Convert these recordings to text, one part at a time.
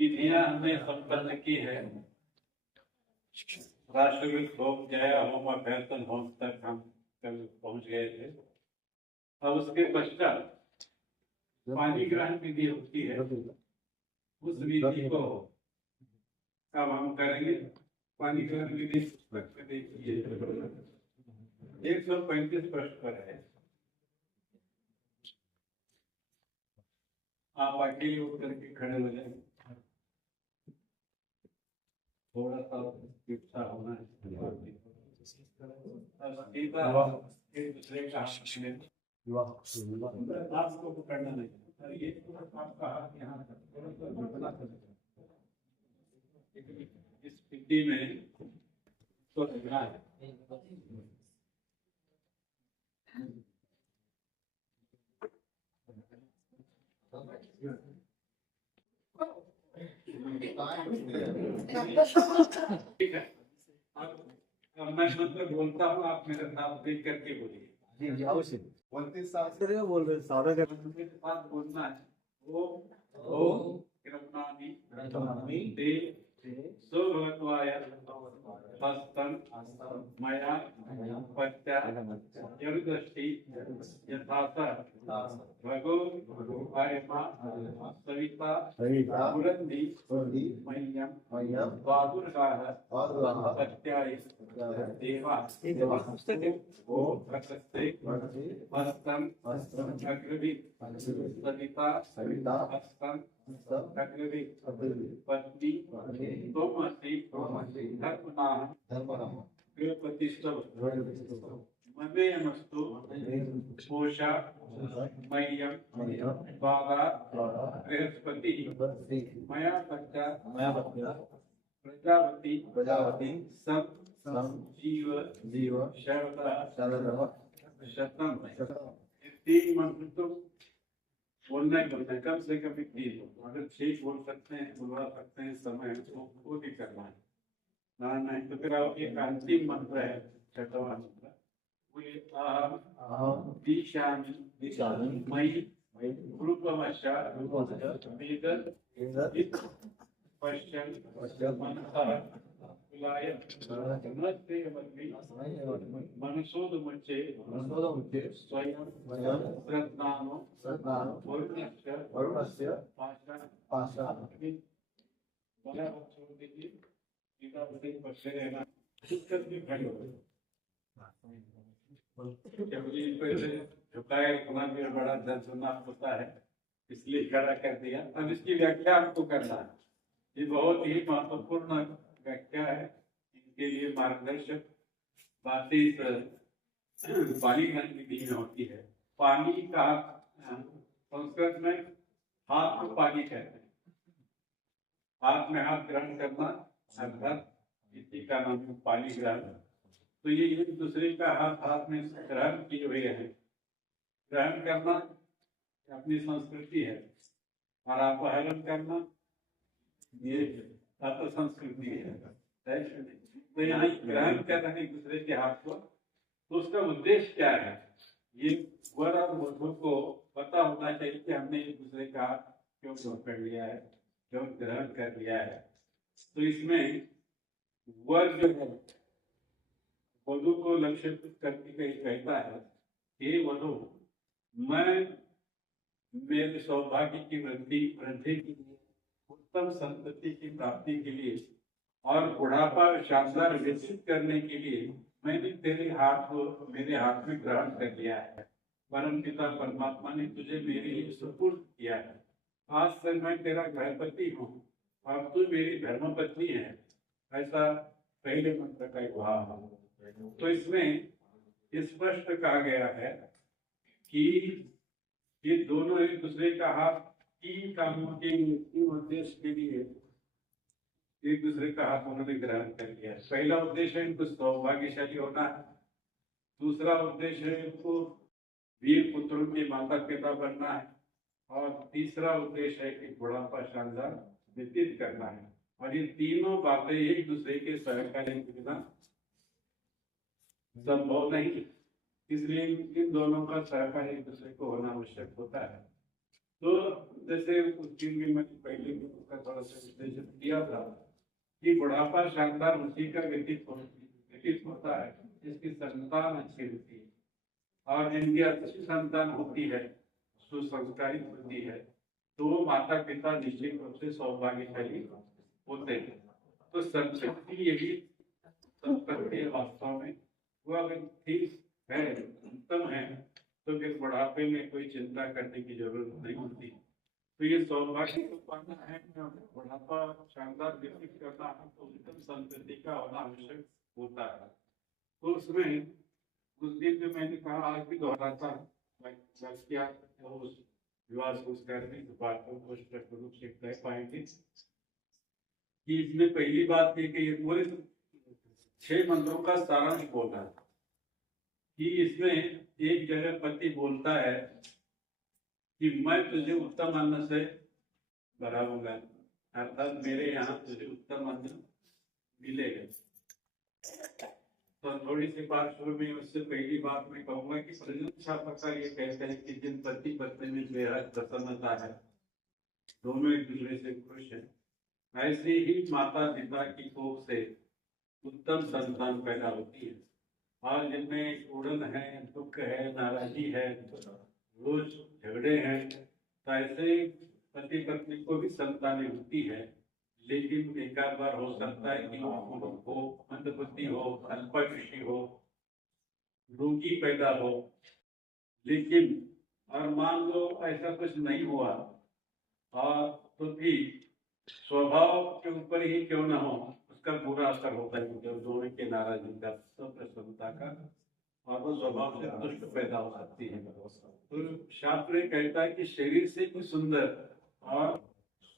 विधियां हमने संपन्न की है। राष्ट्रगीत होम जया होम अभ्यर्थन होम तक हम कल पहुंच गए थे। अब उसके पश्चात पानी ग्रहण विधि होती है, उस विधि को अब हम करेंगे। पानी ग्रहण विधि देखिए 135 पृष्ठ पर है। आप अकेले उतर के खड़े हो जाए, थोड़ा सा इच्छा होना है। एक दूसरे का आपको पकड़ना नहीं, ये आपका हाथ यहाँ इस स्थिति में तो लगना है। ठीक है, अब मैं मंत्र बोलता हूँ, आप मेरे साथ देख करके बोलिए। जी जी अवश्य। 29 साल से बोल रहे सारा का बात बोलना है। ओ कृष्णामि ते सुभगवाय हस्तम मया पत्या यदृष्टि यथासा भगो आयमा सविता पुरंदी मह्यम द्वादुर्गाः पत्याय देवा ओ प्रशस्ते हस्तम अग्रवीत सविता हस्तम अग्रवीत पत्नी तोमसि धर्मनाः गृहपतिष्ठव ममेयमस्तु पोषा मह्यम द्वारा बृहस्पति मया पश्चात् प्रजापति सब जीव शरदः शतम। 3 मंत्र तो बोलना ही बोलना है, कम से कम 3। अगर 6 बोल सकते हैं, बुलवा सकते हैं, समय तो वो भी करना है ना, नहीं तो फिर एक अंतिम मंत्र है, 6वां मंत्र, वो दिशामि मयि रूपमश्य वेद पश्यन् मनसः कुलाय मनसोदमुच्चे स्वयं श्रद्धानो वरुणस्य पाशा छोड़ दीजिए, पक्षे रहना झुकाए मेरा बड़ा दर्द सुनना होता है, इसलिए खड़ा कर दिया। अब इसकी व्याख्या आपको करना है। ये बहुत ही महत्वपूर्ण व्याख्या है, इनके लिए मार्गदर्शक बातें पानी ग्रहण विधि में होती है। पानी का संस्कृत में हाथ को पानी कहते हैं, हाथ में हाथ ग्रहण करना अर्थात इसी का नाम है पानी ग्रहण। तो ये एक दूसरे का हाथ में ग्रहण किए हुए हैं। ग्रहण करना अपनी संस्कृति है और अपहरण करना ये संस्कृति है। तो यहाँ ग्रहण कर रहे हैं एक दूसरे के हाथ को, तो उसका उद्देश्य क्या है? ये वर और वधु को पता होना चाहिए कि हमने एक दूसरे का हाथ क्यों पकड़ लिया है, क्यों ग्रहण कर लिया है। तो इसमें वर जो है वधु को लक्ष्य करके कहता है कि वधु, मैं मेरे सौभाग्य की वृद्धि के लिए, उत्तम संतति की प्राप्ति के लिए और बुढ़ापा शानदार विकसित करने के लिए मैंने तेरे हाथ को मेरे हाथ में ग्रहण कर लिया है। परम पिता परमात्मा ने तुझे मेरे लिए सुपुर्द किया है। आज से मैं तेरा गृहपति हूँ और तू मेरी धर्मपत्नी है। ऐसा पहले मंत्र का भाव है। तो इसमें स्पष्ट कहा गया है कि ये दोनों एक दूसरे का हाथ 3 कामों के लिए, 3 उद्देश्य के लिए एक दूसरे का हाथ उन्होंने ग्रहण कर लिया। पहला उद्देश्य है इनको सौभाग्यशाली होना है, दूसरा उद्देश्य है इनको वीर पुत्रों के माता पिता बनना है, और तीसरा उद्देश्य है कि बुढ़ापा शानदार व्यतीत करना है। और ये तीनों बातें एक दूसरे के सहकार्य के बिना संभव नहीं, इसलिए इन दोनों का सहकार्य एक दूसरे को होना आवश्यक होता है। तो जैसे उस दिन में मैंने पहले उसका थोड़ा तरह से विश्लेषण किया था कि बुढ़ापा शानदार उसी का व्यतीत होता है जिसकी संतान अच्छी होती है, और जिनकी अच्छी संतान होती है, सुसंस्कारित होती है, तो वो माता पिता निश्चित रूप से सौभाग्यशाली होते हैं। तो संपत्ति यही संपत्ति है वास्तव में। वो अगर ठीक है, उत्तम है, तो फिर बुढ़ापे में कोई चिंता करने की जरूरत नहीं होती। तो ये सौभाग्य को पाना है, बुढ़ापा शानदार व्यतीत करना है, तो उत्तम संपत्ति का होना आवश्यक होता है। तो उसमें उस दिन जो मैंने कहा, आज भी दोहराता क्या उस विवाह संस्कार में बात को स्पष्ट रूप से कह पाएंगे कि इसमें पहली बात है कि ये पूरे 6 मंत्रों का सारांश बोल रहा है कि इसमें एक जगह पति बोलता है कि मैं तुझे उत्तम अन्न से भराऊंगा, अर्थात मेरे यहाँ तुझे उत्तम अन्न मिलेगा। तो थोड़ी सी बात शुरू में, उससे पहली बात मैं कहूंगा कि प्रशंसा प्रकार ये कहते हैं कि जिन पति पत्नी में बेहद प्रसन्नता है, दोनों एक दूसरे से खुश हैं, ऐसे ही माता पिता की कोख से उत्तम संतान पैदा होती है। और जिनमें उड़न है, दुख है, नाराजगी है, रोज झगड़े हैं, तो ऐसे पति पत्नी को भी संतानें होती है, लेकिन एक आध बार हो सकता है कि वो मंदबुद्धि हो, अल्पायुषी हो, रोगी पैदा हो। लेकिन और मान लो ऐसा कुछ नहीं हुआ, और तो भी स्वभाव के ऊपर ही क्यों ना हो, उसका बुरा असर होता है, क्योंकि दोनों के नाराजगी का, प्रसन्नता का, और वो स्वभाव से दुष्ट पैदा हो सकती है। तो शास्त्र कहता है कि शरीर से भी सुंदर और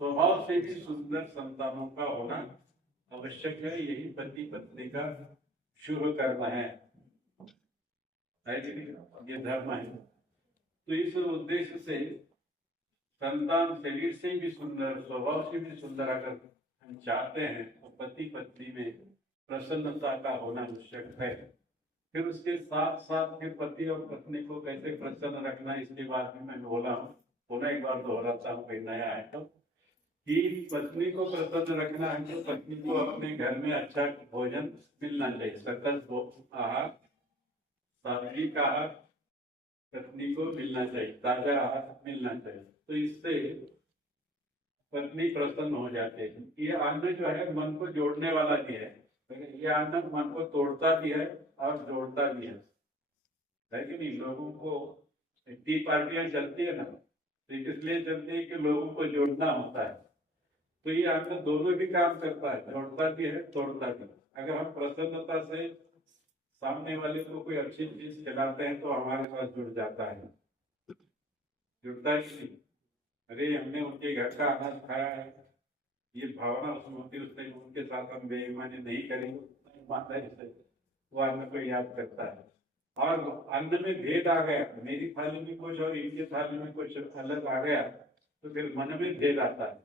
स्वभाव से भी सुंदर संतानों का होना आवश्यक है। यही पति पत्नी का शुभ कर्म है, ये धर्म है। तो इस उद्देश्य से संतान शरीर से भी सुंदर, स्वभाव से भी सुंदर अगर हम चाहते हैं, तो पति पत्नी में प्रसन्नता का होना आवश्यक है। फिर उसके साथ साथ फिर पति और पत्नी को कैसे प्रसन्न रखना, इसके बाद में मैं बोला हूँ, पुनः एक बार दोहराता हूँ, कोई नया है तो, कि पत्नी को प्रसन्न रखना है तो पत्नी को अपने घर में अच्छा भोजन मिलना चाहिए, सकल आहार, सात्विक आहार पत्नी को मिलना चाहिए, ताजा आहार मिलना चाहिए। तो इससे पत्नी प्रसन्न हो जाते हैं। ये अन्न जो है मन को जोड़ने वाला भी है, ये अन्न मन को तोड़ता भी है और जोड़ता भी है कि नहीं। लोगों को टी पार्टियां चलती है ना, तो इसलिए चलती है कि लोगों को जोड़ना होता है। तो ये अन्न दोनों भी काम करता है, जोड़ता भी है, तोड़ता भी। अगर हम प्रसन्नता से सामने वाले को कोई अच्छी चीज खिलाते हैं तो हमारे साथ जुड़ जाता है, जुड़ता ही नहीं। अरे हमने उनके घर का अनाज खाया है, ये भावना उसमें होती है, उससे उनके साथ हम बेईमानी नहीं करेंगे, माता है वो अन्न को याद करता है। और अन्न में भेद आ गया, मेरी थाली में कुछ और इनकी थाली में कुछ अलग आ गया, तो फिर मन में भेद आता है,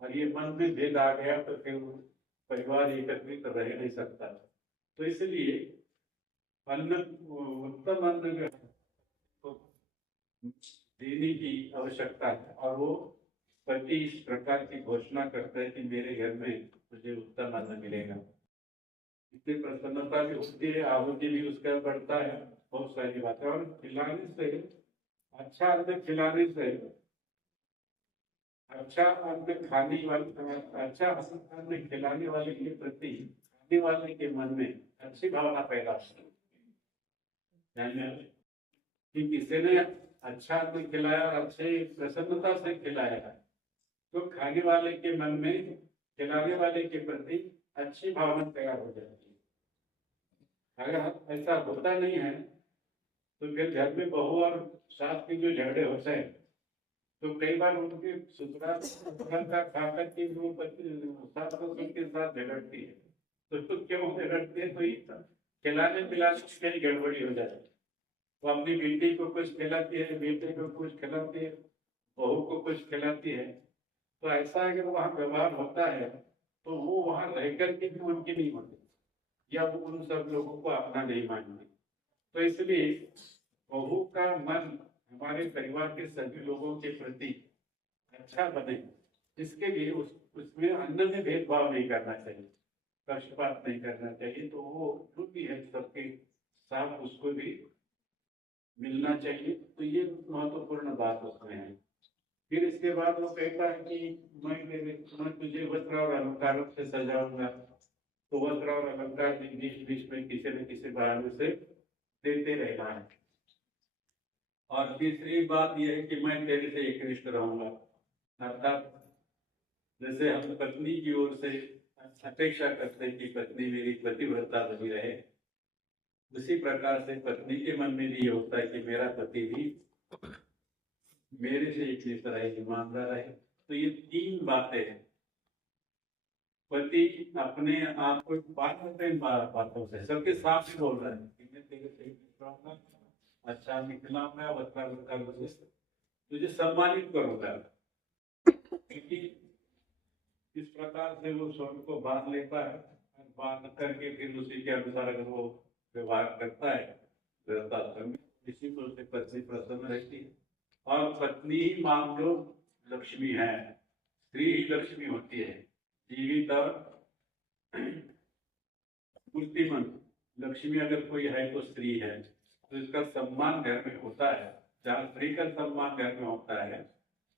और ये मन में भेद आ गया तो फिर परिवार एकत्रित रह नहीं सकता। तो इसलिए अन्न, उत्तम अन्न तो देने की आवश्यकता है, और वो पति इस प्रकार की घोषणा करता है कि मेरे घर में मुझे उत्तम अन्न मिलेगा। इससे प्रसन्नता भी होती है, आहुति भी उसका बढ़ता है, बहुत सारी बातें। और खिलाने से, अच्छा अन्न खिलाने से, अच्छा अन्न खाने वाले, अच्छा अन्न खिलाने वाले के प्रति खाने वाले के मन में अच्छी भावना पैदा होती है कि किसी ने अच्छा अन्न खिलाया, अच्छे प्रसन्नता से खिलाया, तो खाने वाले के मन में खिलाने वाले के प्रति अच्छी भावना तैयार हो जाती है। अगर ऐसा होता नहीं है तो फिर घर में बहू और सास के जो झगड़े होते हैं, तो कई बार उनके ससुराल का खाकर के वो सास के साथ झगड़ती है, तो क्यों झगड़ती है? तो खिलाने पिलाने की कहीं गड़बड़ी हो जाती है। वो अपनी बेटी को कुछ खिलाती है, बेटे को कुछ खिलाती है, बहू को कुछ खिलाती है। तो ऐसा अगर वहाँ व्यवहार होता है तो वो वहाँ रह करके भी उनकी नहीं होती, या वो उन सब लोगों को अपना नहीं मानती। तो इसलिए बहू का मन हमारे परिवार के सभी लोगों के प्रति अच्छा बने, इसके लिए उसमें अन्न में भेदभाव नहीं करना चाहिए, पक्षपात नहीं करना चाहिए। तो वो जो भी है सबके साथ उसको भी मिलना चाहिए। तो ये महत्वपूर्ण बात उसमें है। फिर इसके बाद वो कहता है कि मैं तुझे वस्त्र और अलंकारों से सजाऊंगा। तो वस्त्र और अलंकार भी बीच बीच में किसी न किसी बहाने से देते रहना है। और तीसरी बात यह है कि मैं तेरे से एकनिष्ठ रहूंगा। अर्थात जैसे हम पत्नी की ओर से अपेक्षा करते हैं कि पत्नी मेरी पतिव्रता बनी रहे, उसी प्रकार से पत्नी के मन में भी ये होता है कि मेरा पति भी मेरे से एकनिष्ठ रहे, ईमानदार रहे। तो ये तीन बातें हैं। पति अपने आप को पालते हैं बातों से, सबके साथ बोल रहा है कि मैं तेरे से एकनिष्ठ रहूंगा, अच्छा निकलाऊंगा, वस्त्र तुझे सम्मानित करूंगा। क्योंकि इस प्रकार से वो स्वयं को बांध लेता है, और बांध करके फिर उसी के अनुसार अगर वो व्यवहार करता है गृहस्थाश्रम में, इसी को उससे पत्नी प्रसन्न रहती है। और पत्नी ही मान लो लक्ष्मी है, स्त्री ही लक्ष्मी होती है, जीवित और मूर्तिमंत। लक्ष्मी अगर कोई है तो स्त्री है। तो इसका सम्मान घर में होता है। जहाँ स्त्री का सम्मान घर में होता है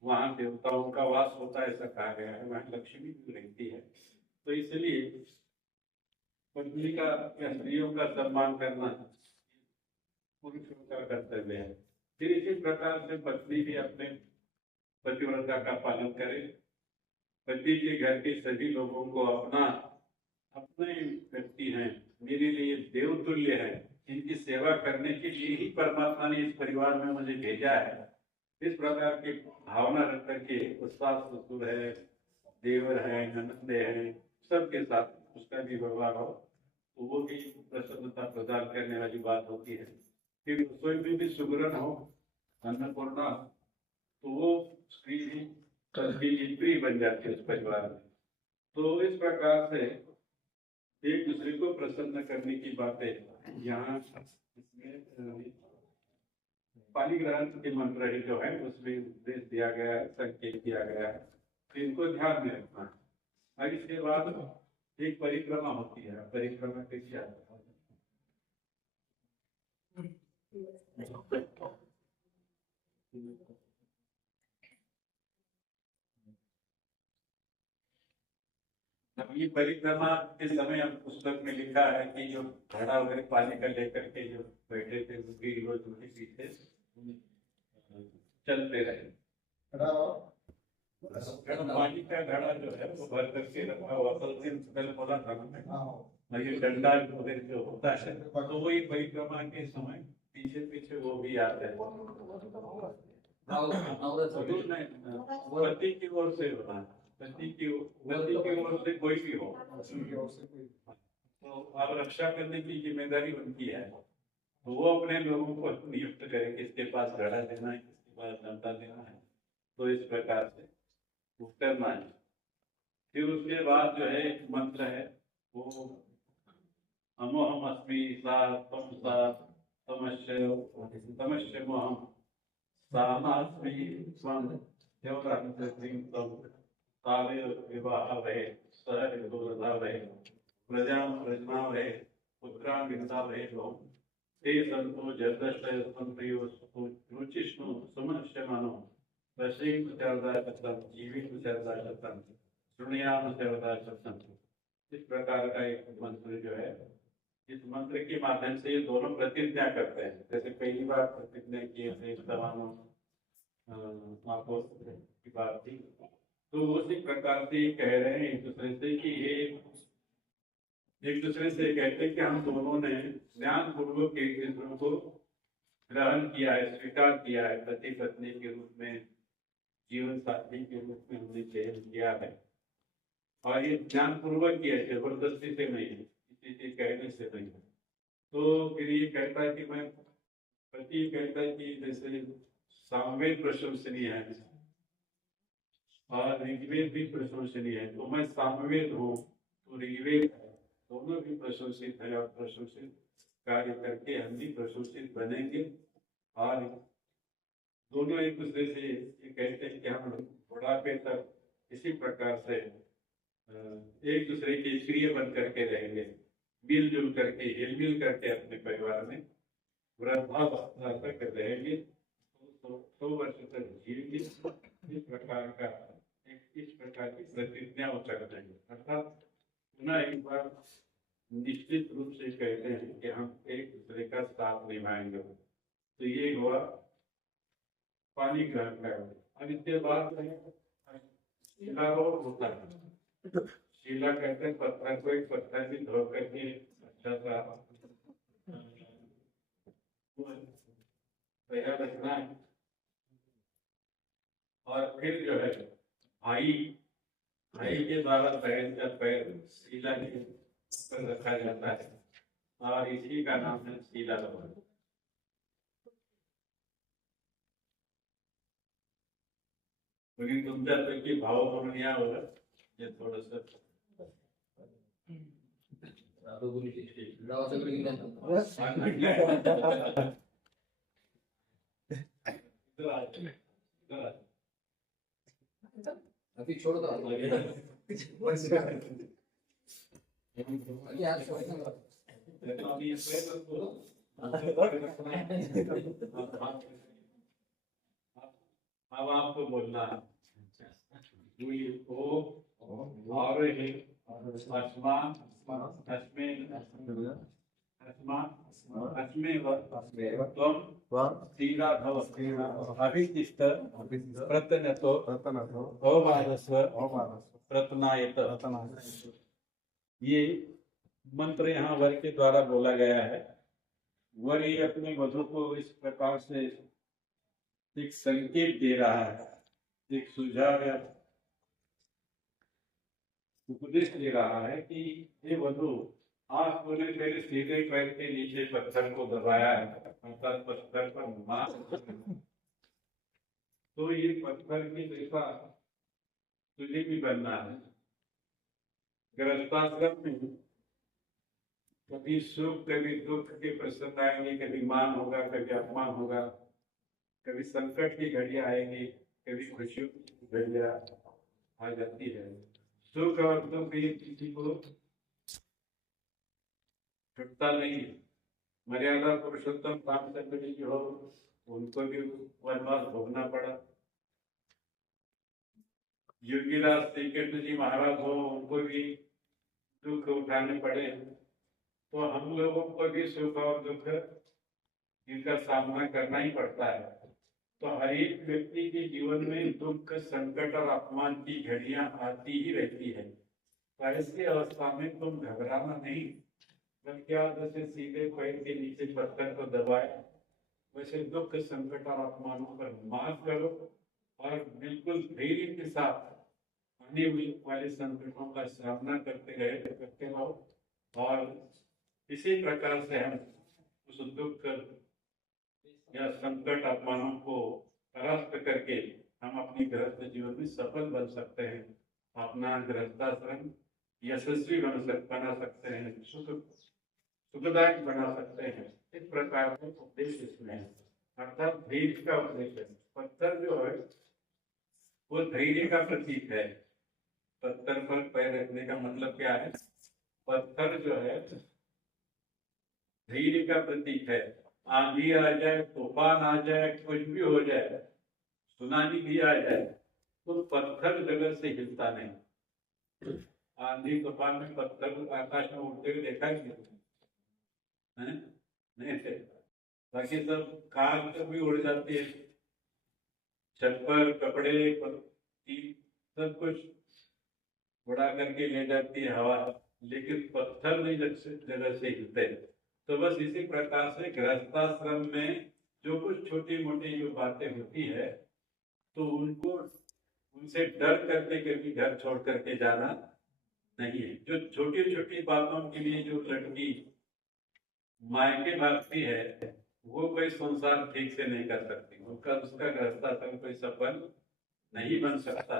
वहां देवताओं का वास होता है, ऐसा कहा गया है, वहां लक्ष्मी भी रहती है। तो इसलिए पत्नी का या स्त्रियों का सम्मान करना पुरुषों का कर्तव्य है। फिर इसी प्रकार से पत्नी भी अपने पतिव्रता का पालन करे, पति के घर के सभी लोगों को अपना अपने व्यक्ति हैं, मेरे लिए देवतुल्य है, इनकी सेवा करने के लिए ही परमात्मा ने इस परिवार में मुझे भेजा है। इस प्रकार की भावना रख करके सास ससुर है, देवर है, ननंदे हैं, सबके साथ उसका भी व्यवहार हो, तो वो भी प्रसन्नता प्रदान करने वाली बात होती है। फिर रसोई में भी सुगरण हो, अन्नपूर्णा, तो वो स्त्री भी सबकी प्रिय बन जाती है उस परिवार में। तो इस प्रकार से एक दूसरे को प्रसन्न करने की बातें यहाँ इसमें पानी ग्रहण के मंत्र ही जो है उसमें उपदेश दिया गया है, संकेत दिया गया है। तो इनको ध्यान में रखना है। और इसके बाद एक परिक्रमा होती है। परिक्रमा कैसे आता है? अब ये परिक्रमा के समय हम पुस्तक में लिखा है कि जो घड़ा वगैरह पानी का लेकर के जो बैठे थे उनकी रोज उनके पीछे चलते रहे। पानी का घड़ा जो है वो भर करके रखा हुआ, कल बोला था ना, ये डंडा वगैरह जो होता है, तो वही परिक्रमा के समय पीछे पीछे वो भी आते हैं। पति की ओर से होना, पति की ओर से कोई भी हो, तो अब रक्षा करने की जिम्मेदारी उनकी है। तो वो अपने लोगों को नियुक्त करे, किसके पास घड़ा देना है, किसके पास डंडा देना है। तो इस प्रकार से करना है। फिर उसके बाद जो है एक मंत्र है, वो अमोहम अस्मि सा तम सा तमश्य मोहम सामास्मि स्वं तावे विवाह वहे सह विदुरधा वहे प्रजा प्रजना वहे पुत्रान् विद्धा वहे लोम ते संतो जगदश्रय संप्रियो रुचिष्णु सुमनश्यमानो वशीम सर्वदा जीवित सर्वदा सुनियाम सर्वदा। इस प्रकार का एक मंत्र जो है, इस मंत्र के माध्यम से ये दोनों प्रतिज्ञा करते हैं। जैसे पहली बार प्रतिज्ञा किए थे तमाम की बात थी, तो उसी प्रकार से कह रहे हैं एक दूसरे से कि ये एक दूसरे से कहते हैं कि हम दोनों ने ज्ञान पूर्वक एक दूसरे को ग्रहण किया है, स्वीकार किया है, पति पत्नी के रूप में, जीवन साथी के रूप में हमने चयन किया है। और ये ज्ञान पूर्वक किया है, जबरदस्ती से नहीं है, किसी के कहने से नहीं है। तो फिर ये कहता है कि मैं, पति कहता है कि जैसे सामवेद प्रशंसनीय है और ऋग्वेद भी प्रशंसनीय है, तो मैं सामवेद हूँ तो ऋग्वेद है, दोनों भी प्रशंसित है, और प्रशंसित कार्य करके हम भी प्रशंसित बनेंगे। और दोनों एक दूसरे से ये कहते हैं कि हम बुढ़ापे तक इसी प्रकार से एक दूसरे के प्रिय बन करके रहेंगे, मिलजुल करके हिलमिल करके अपने परिवार में वृद्धावस्था तक रहेंगे, तो 100 वर्ष तक जिएंगे। इस प्रकार का इस प्रकार की प्रतिज्ञा वो कर देंगे। अर्थात पुनः एक बार निश्चित रूप से कहते हैं कि हम एक दूसरे का साथ निभाएंगे। तो ये हुआ पानी ग्रहण का। अब इसके बाद शिलारोहण होता है। शिला कहते हैं पत्थर को, एक पत्थर भी धो करके अच्छा सा तैयार रखना है, और फिर जो है भाई के द्वारा बहन का पैर शिला के पर रखा जाता है, और इसी का नाम है शिलारोहण। लेकिन तुमच्यापैकी भाव म्हणून या होगा ये थोडस अभी छोड़ दो अब आपको बोलना है ये मंत्र यहाँ वर के द्वारा बोला गया है। वर ये अपने वधु को इस प्रकार से एक संकेत दे रहा है, एक सुझाव या उपदेश दे रहा है कि हे वधु, आज तूने तेरे सीधे पैर के नीचे पत्थर को दबाया है, अर्थात पत्थर पर मार, तो ये पत्थर की जैसा तुझे भी बनना है। गृहस्थाश्रम में कभी सुख कभी दुख के प्रसंग आएंगे, कभी मान होगा, कभी अपमान होगा, कभी संकट की घड़ियां आएंगी, कभी खुशियों की घड़ियां आ जाती है। सुख और दुख ये किसी को छुटता नहीं। मर्यादा पुरुषोत्तम रामचंद्र जी जो उनको भी वनवास भोगना पड़ा। योगीराज श्री कृष्ण जी महाराज हो, उनको भी दुख उठाने पड़े। तो हम लोगों को भी सुख और दुख इनका सामना करना ही पड़ता है। तो हर एक व्यक्ति के जीवन में दुख, संकट और अपमान की घड़ियां आती ही रहती है। तो ऐसी अवस्था में तुम घबराना नहीं, बल्कि आप जैसे सीधे पैर के नीचे पत्थर को दबाए, वैसे दुख, संकट और अपमानों पर मात करो और बिल्कुल धैर्य के साथ आने वाले संकटों का सामना करते रहो। और इसी प्रकार से हम उस दुख या संकट अपमानों को परास्त करके हम अपने गृहस्थ जीवन में सफल बन सकते हैं, अपना गृहस्थाश्रम यशस्वी बना सकते हैं, सुखदायक बना सकते हैं। इस प्रकार का उपदेश इसमें है, अर्थात धैर्य का उपदेश है। पत्थर जो है वो धैर्य का प्रतीक है। पत्थर पर पैर रखने का मतलब क्या है? पत्थर जो है धैर्य का प्रतीक है। आंधी आ जाए, तूफान आ जाए, कुछ भी हो जाए, सुनामी भी आ जाए, तो पत्थर जगह से हिलता नहीं। आंधी तूफान में पत्थर आकाश में उड़ते हुए देखा ही नहीं देखा। बाकी सब कार भी उड़ जाती है, छत पर कपड़े सब कुछ उड़ा करके ले जाती है हवा, लेकिन पत्थर नहीं जगह से हिलते। तो बस इसी प्रकार से गृहस्थाश्रम में जो कुछ छोटी मोटी जो बातें होती है, तो उनसे डर करके कभी घर छोड़ करके जाना नहीं है। जो छोटी छोटी बातों के लिए जो लड़की मायके भागती है, वो कोई संसार ठीक से नहीं कर सकती, उसका गृहस्थाश्रम कोई सफल नहीं बन सकता।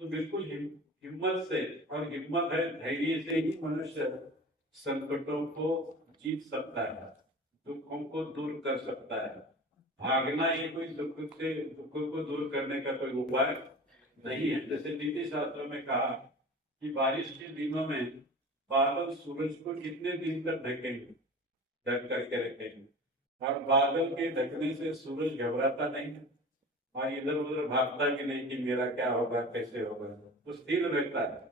तो बिल्कुल हिम्मत से, और हिम्मत है धैर्य से ही मनुष्य संकटों को जीत सकता है, दुखों को दूर कर सकता है। भागना ये कोई दुख को दूर करने का कोई उपाय नहीं है। जैसे नीति शास्त्र में कहा कि बारिश के दिनों में बादल सूरज को कितने दिन तक ढकेंगे, ढक करके रखेंगे, और बादल के ढकने से सूरज घबराता नहीं है और इधर उधर भागता कि नहीं कि मेरा क्या होगा, कैसे होगा। तो स्थिर रहता है।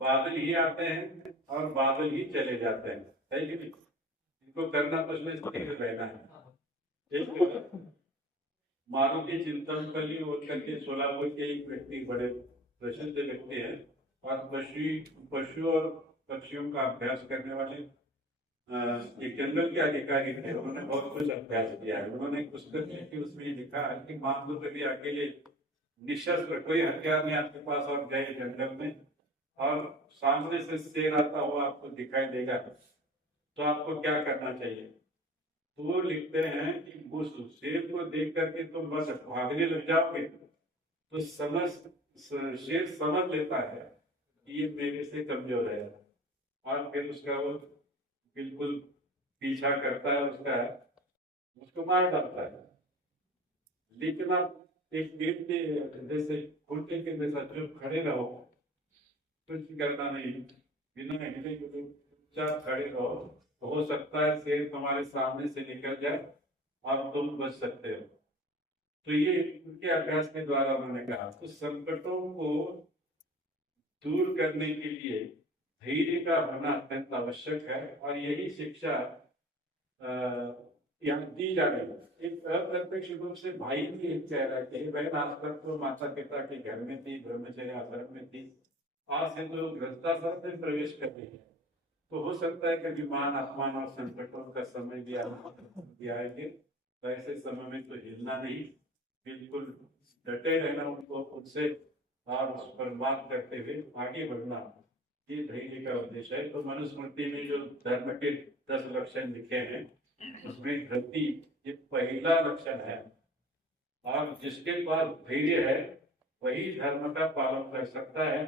बादल ही आते हैं और बादल ही चले जाते हैं, है कि नहीं। इनको करना कुछ नहीं, स्थिर रहना है। एक मारुति चिंतनपल्ली और करके सोलापुर के एक व्यक्ति, बड़े प्रसिद्ध व्यक्ति हैं और पशु और पक्षियों का अभ्यास करने वाले एक जंगल के अधिकारी थे। उन्होंने बहुत कुछ अभ्यास किया है। उन्होंने एक पुस्तक लिखी, उसमें ये लिखा है कि मान लो कभी अकेले निशस्त्र, कोई हथियार नहीं आपके पास, और गए जंगल में और सामने से शेर आता हुआ आपको दिखाई देगा, तो आपको क्या करना चाहिए। तो वो लिखते हैं कि उस शेर को देख करके तुम बस भागने लग जाओगे तो शेर समझ लेता है कि ये मेरे से कमजोर है और फिर उसका वो बिल्कुल पीछा करता है, उसको मार डालता है। लेकिन आप एक पेड़ के जैसे खुर्टे के जैसा चुप खड़े रहो, कुछ करना नहीं, बिना हिले के चुपचाप खड़े रहो, तो हो सकता है शेर तुम्हारे सामने से निकल जाए और तुम बच सकते हो। तो ये उनके अभ्यास के द्वारा उन्होंने कहा। तो संकटों को दूर करने के लिए धैर्य का होना अत्यंत आवश्यक है और यही शिक्षा यहाँ दी जा रही है। एक अप्रत्यक्ष रूप से भाई भी एक कह रहा है कि बहन आज तक तो माता पिता के घर में थी, ब्रह्मचर्य आश्रम में थी, आज से तो गृहस्थाश्रम में प्रवेश कर रही है। तो हो सकता है कि मान अपमान और संकटों का समय भी आएंगे, तो ऐसे समय में तो हिलना नहीं, बिल्कुल डटे रहना, उनको उनसे और उस पर बात करते हुए आगे बढ़ना, ये धैर्य का उद्देश्य है। तो मनुस्मृति में जो धर्म के 10 लक्षण लिखे हैं उसमें धृति ये पहला लक्षण है, और जिसके पास धैर्य है वही धर्म का पालन कर सकता है।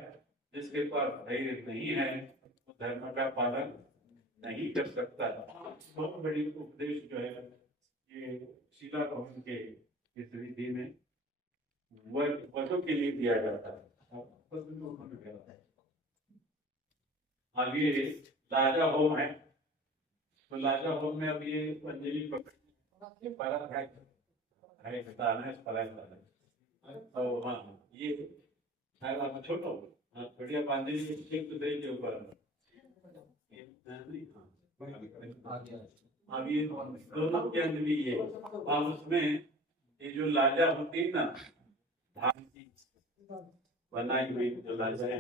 जिसके पास धैर्य नहीं है वो धर्म का पालन नहीं कर सकता। बहुत बड़ी उपदेश जो है ये शीला भवन के इस विधि में वधों के लिए दिया जाता है। अब ये लाजा होम है, तो लाजा होम में अब ये अंजलि पकड़ परत है बताना है तो हाँ ये छोटो बढ़िया बांधे के ऊपर। अब ये दोनों के अंदर भी ये अब उसमें ये जो लाजा होती है ना धान की बनाई हुई जो लाजा है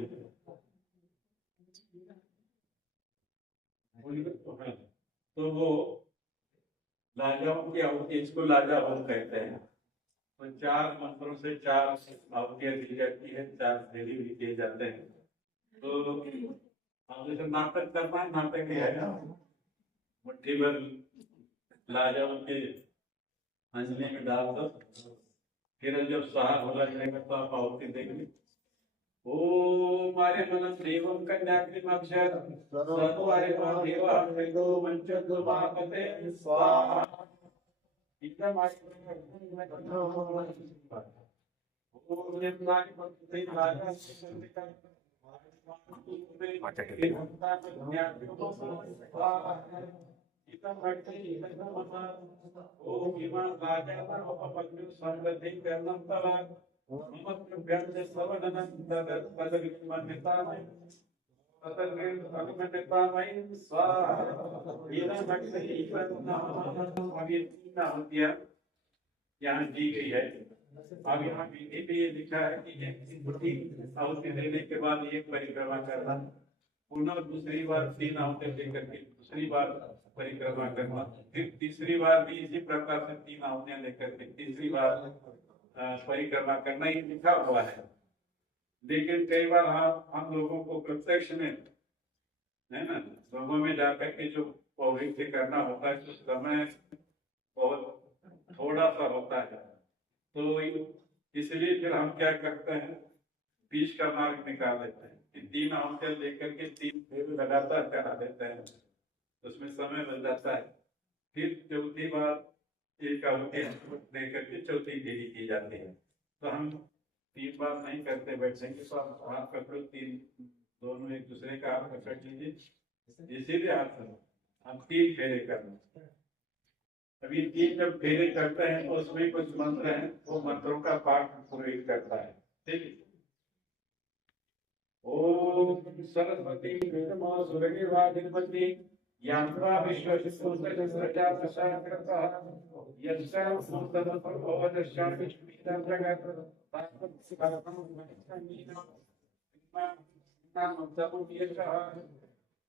तो वो लाजाओं की आहुति, इसको लाजा होम कहते हैं। तो 4 मंत्रों से 4 आहुतियां दी जाती है, 4 विधि भी किए जाते हैं। तो हम जैसे नाटक करना है, नाटक ही है, मुट्ठी भर लाजाओं के अंजलि में डाल दो, फिर जब सार हो जाएगा तो आप आहुति देंगे। ओ मारे मन देवम कन्याक्रिम अक्षर सर्वारे देवा वेदो मंचो मापते स्वाहा। एकदम ओ ये नारी मंत्री राजा ओ विमान राजा अपने संगति करनम तला ममत्व्यंज सवननंदर पदविमन्यतामय पदविमन्यतामय स्वाहा। ये भक्ति पवित्रता यहाँ दी गई है। अब यहाँ विधि पे ये लिखा है कि मुट्ठी आहुति देने के बाद एक परिक्रमा करना, पुनः दूसरी बार 3 आहुति देकर के दूसरी बार परिक्रमा करना, फिर तीसरी बार भी इसी प्रकार से 3 आहुतियां लेकर के तीसरी बार परिक्रमा करना, ये लिखा हुआ है। लेकिन कई बार हम लोगों को प्रत्यक्ष में है ना लोगों में जाकर के जो पौधे करना होता है तो समय बहुत थोड़ा सा होता है, तो इसलिए फिर हम क्या करते हैं, बीच का मार्ग निकाल लेते हैं कि 3 आहुतियां लेकर के 3 फेर लगातार करा देते हैं, उसमें समय बच जाता है। फिर चौथी बार एक आहुति लेकर के चौथी विधि की जाती है। तो हम 3 बार नहीं करते बैठेंगे तो आप हाथ पकड़ो, 3 दोनों एक दूसरे का हाथ पकड़ लीजिए, इसीलिए हाथ आप 3 फेरे करना। अभी 3 जब फेरे करते हैं तो उसमें कुछ मंत्र हैं, वो मंत्रों का पाठ पुरोहित करता है। ठीक है। ओम सरस्वती नमो सुरगे वादिपति यंत्रा विश्वसिद्धोषसृजा प्रसादकर्ता यस्या मूर्तदप्रभवदशामिष्मितप्रगत तापत्सिकरतं वंशमीना नामतमं यशः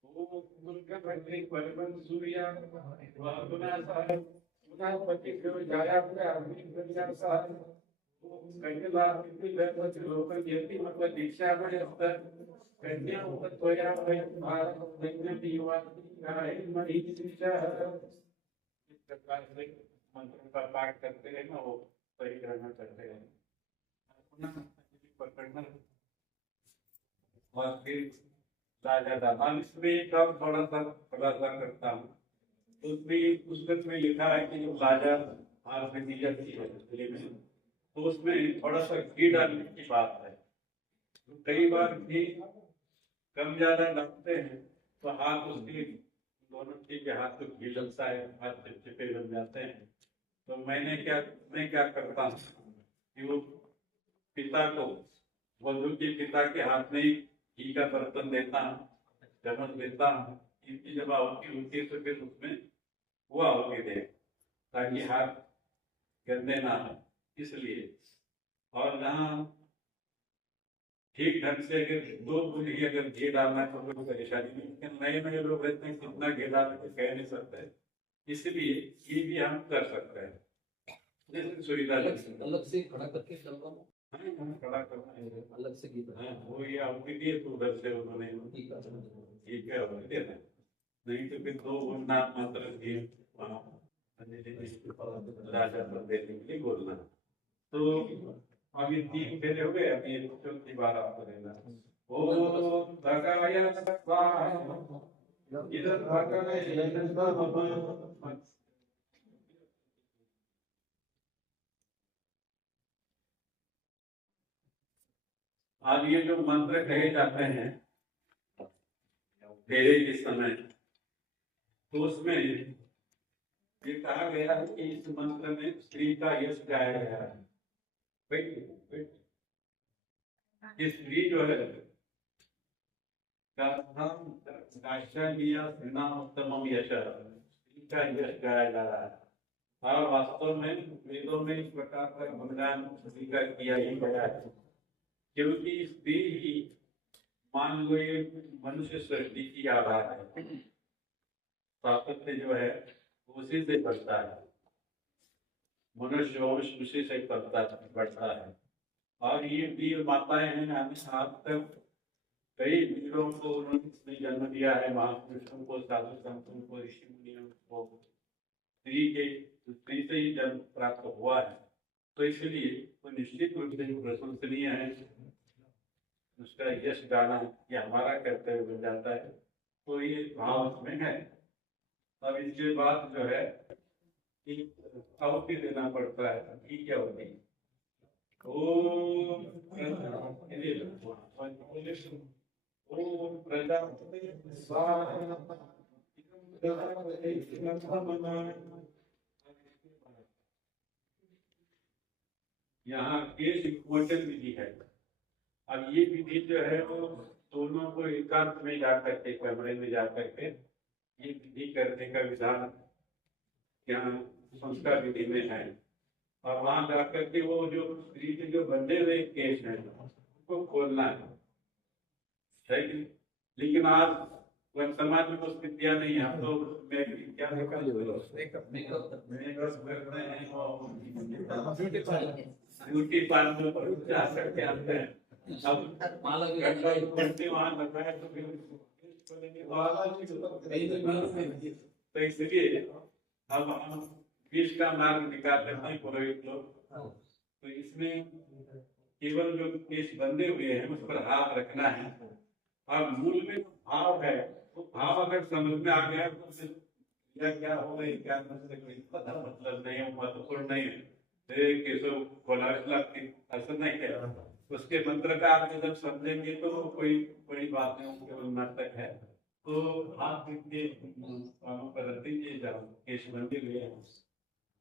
ओम दुर्गभद्रे परमं सूर्या वागुनासः गुणापतिभ्यो जायाभ्या अग्निप्रज्ञासः कन्या दीक्षा कन्या उपत्वया इस प्रकार से मंत्रों का पाठ करते रहे ना, वो परिक्रमा करते रहे, पकड़ना और फिर राजा दादा इसमें कब थोड़ा सा खुलासा करता हूँ। उसमें पुस्तक में लिखा है कि जो राजा हाथ में दी जाती है तो उसमें थोड़ा सा घी डालने की बात है। तो कई बार घी कम ज्यादा डालते हैं तो हाथ उसके दोनों के हाथ तो घी लगता है, हाथ चिपचिपे बन जाते हैं। तो मैं क्या करता हूँ कि वो पिता को, वधु के पिता के हाथ में घी का बर्तन देता हूँ, चम्मच देता हूँ, इनकी जब आहुति होती है तो फिर उसमें वो आहुति दे ताकि हाथ गंदे ना हो, इसलिए। और जहाँ ठीक ढंग से अगर 2 बूंद अगर घी डालना है तो कोई परेशानी नहीं, लेकिन नए लोग रहते हैं कितना घी डालना तो कह नहीं सकते, इसलिए ये भी हम कर सकते हैं। जैसे सुविधा अलग से खड़ा करके चलता हूँ, खड़ा करना है अलग से गीत वो ये आहुति दिए तो उधर से उन्होंने ठीक है आहुति देना, नहीं तो फिर 2 बूंद नाम मात्र घी राजा पर देने के लिए बोलना। तो अभी 3 फेरे हो गए, अभी 4थी बार आपको देना। ओम भगाय स्वाहा इधर भगाय स्वाहा। आज ये जो मंत्र कहे जाते हैं फेरे के समय, तो उसमें ये कहा गया है कि इस मंत्र में स्त्री का यश गाया गया है। स्त्री जो है उत्तम यश का यश गाया जा रहा है, और वास्तव में वेदों में इस प्रकार का गुणगान स्वीकार किया ही गया है, क्योंकि स्त्री ही मान लो ये मनुष्य सृष्टि की आधार है। प्रापत्य जो है उसी से बढ़ता है, मनुष्य वंश उसी से बढ़ता है। और ये वीर माताएं हैं, आज तक कई वीरों को उन्होंने जन्म दिया है, महापुरुषों को, साधु संतों को, ऋषि मुनियों को स्त्री से ही जन्म प्राप्त हुआ है। तो इसलिए वो निश्चित रूप से प्रशंसनीय है, उसका यश गाना ये हमारा कर्तव्य बन जाता है। तो ये भाव उसमें है। अब इसके बाद जो है आहुति देना पड़ता है। क्या होती है? ओम प्रजापते स्वाहा। यहाँ केश विमोचन विधि है। अब ये विधि जो है वो दोनों को एकांत में जाकर के, कमरे में जाकर के ये विधि करने का विधान यहाँ संस्कार विधि में है। और वहां जाकर के वो जो स्त्री के जो बंधे हुए केश हैं उसको खोलना है। लेकिन आज समाज में कुछ विद्या नहीं है, हम तो क्या ब्यूटी पार्लर पर जा करके आते हैं, अब वहां लगाए तो इसलिए अब हम विष का मार्ग निकाल लेते हैं पुरोहित लोग। तो इसमें केवल जो केश बंधे हुए हैं उस पर हाथ रखना है, और मूल में भाव है, तो भाव अगर समझ में आ गया तो क्या हो रही क्या मतलब नहीं, महत्वपूर्ण नहीं है। केशव खोला लगती ऐसा नहीं है, उसके मंत्र का आप जब समझेंगे तो कोई बड़ी बात नहीं, केवल नाटक है। तो हाथ के कानों पर रख दीजिए जब केश मंदिर ले आए।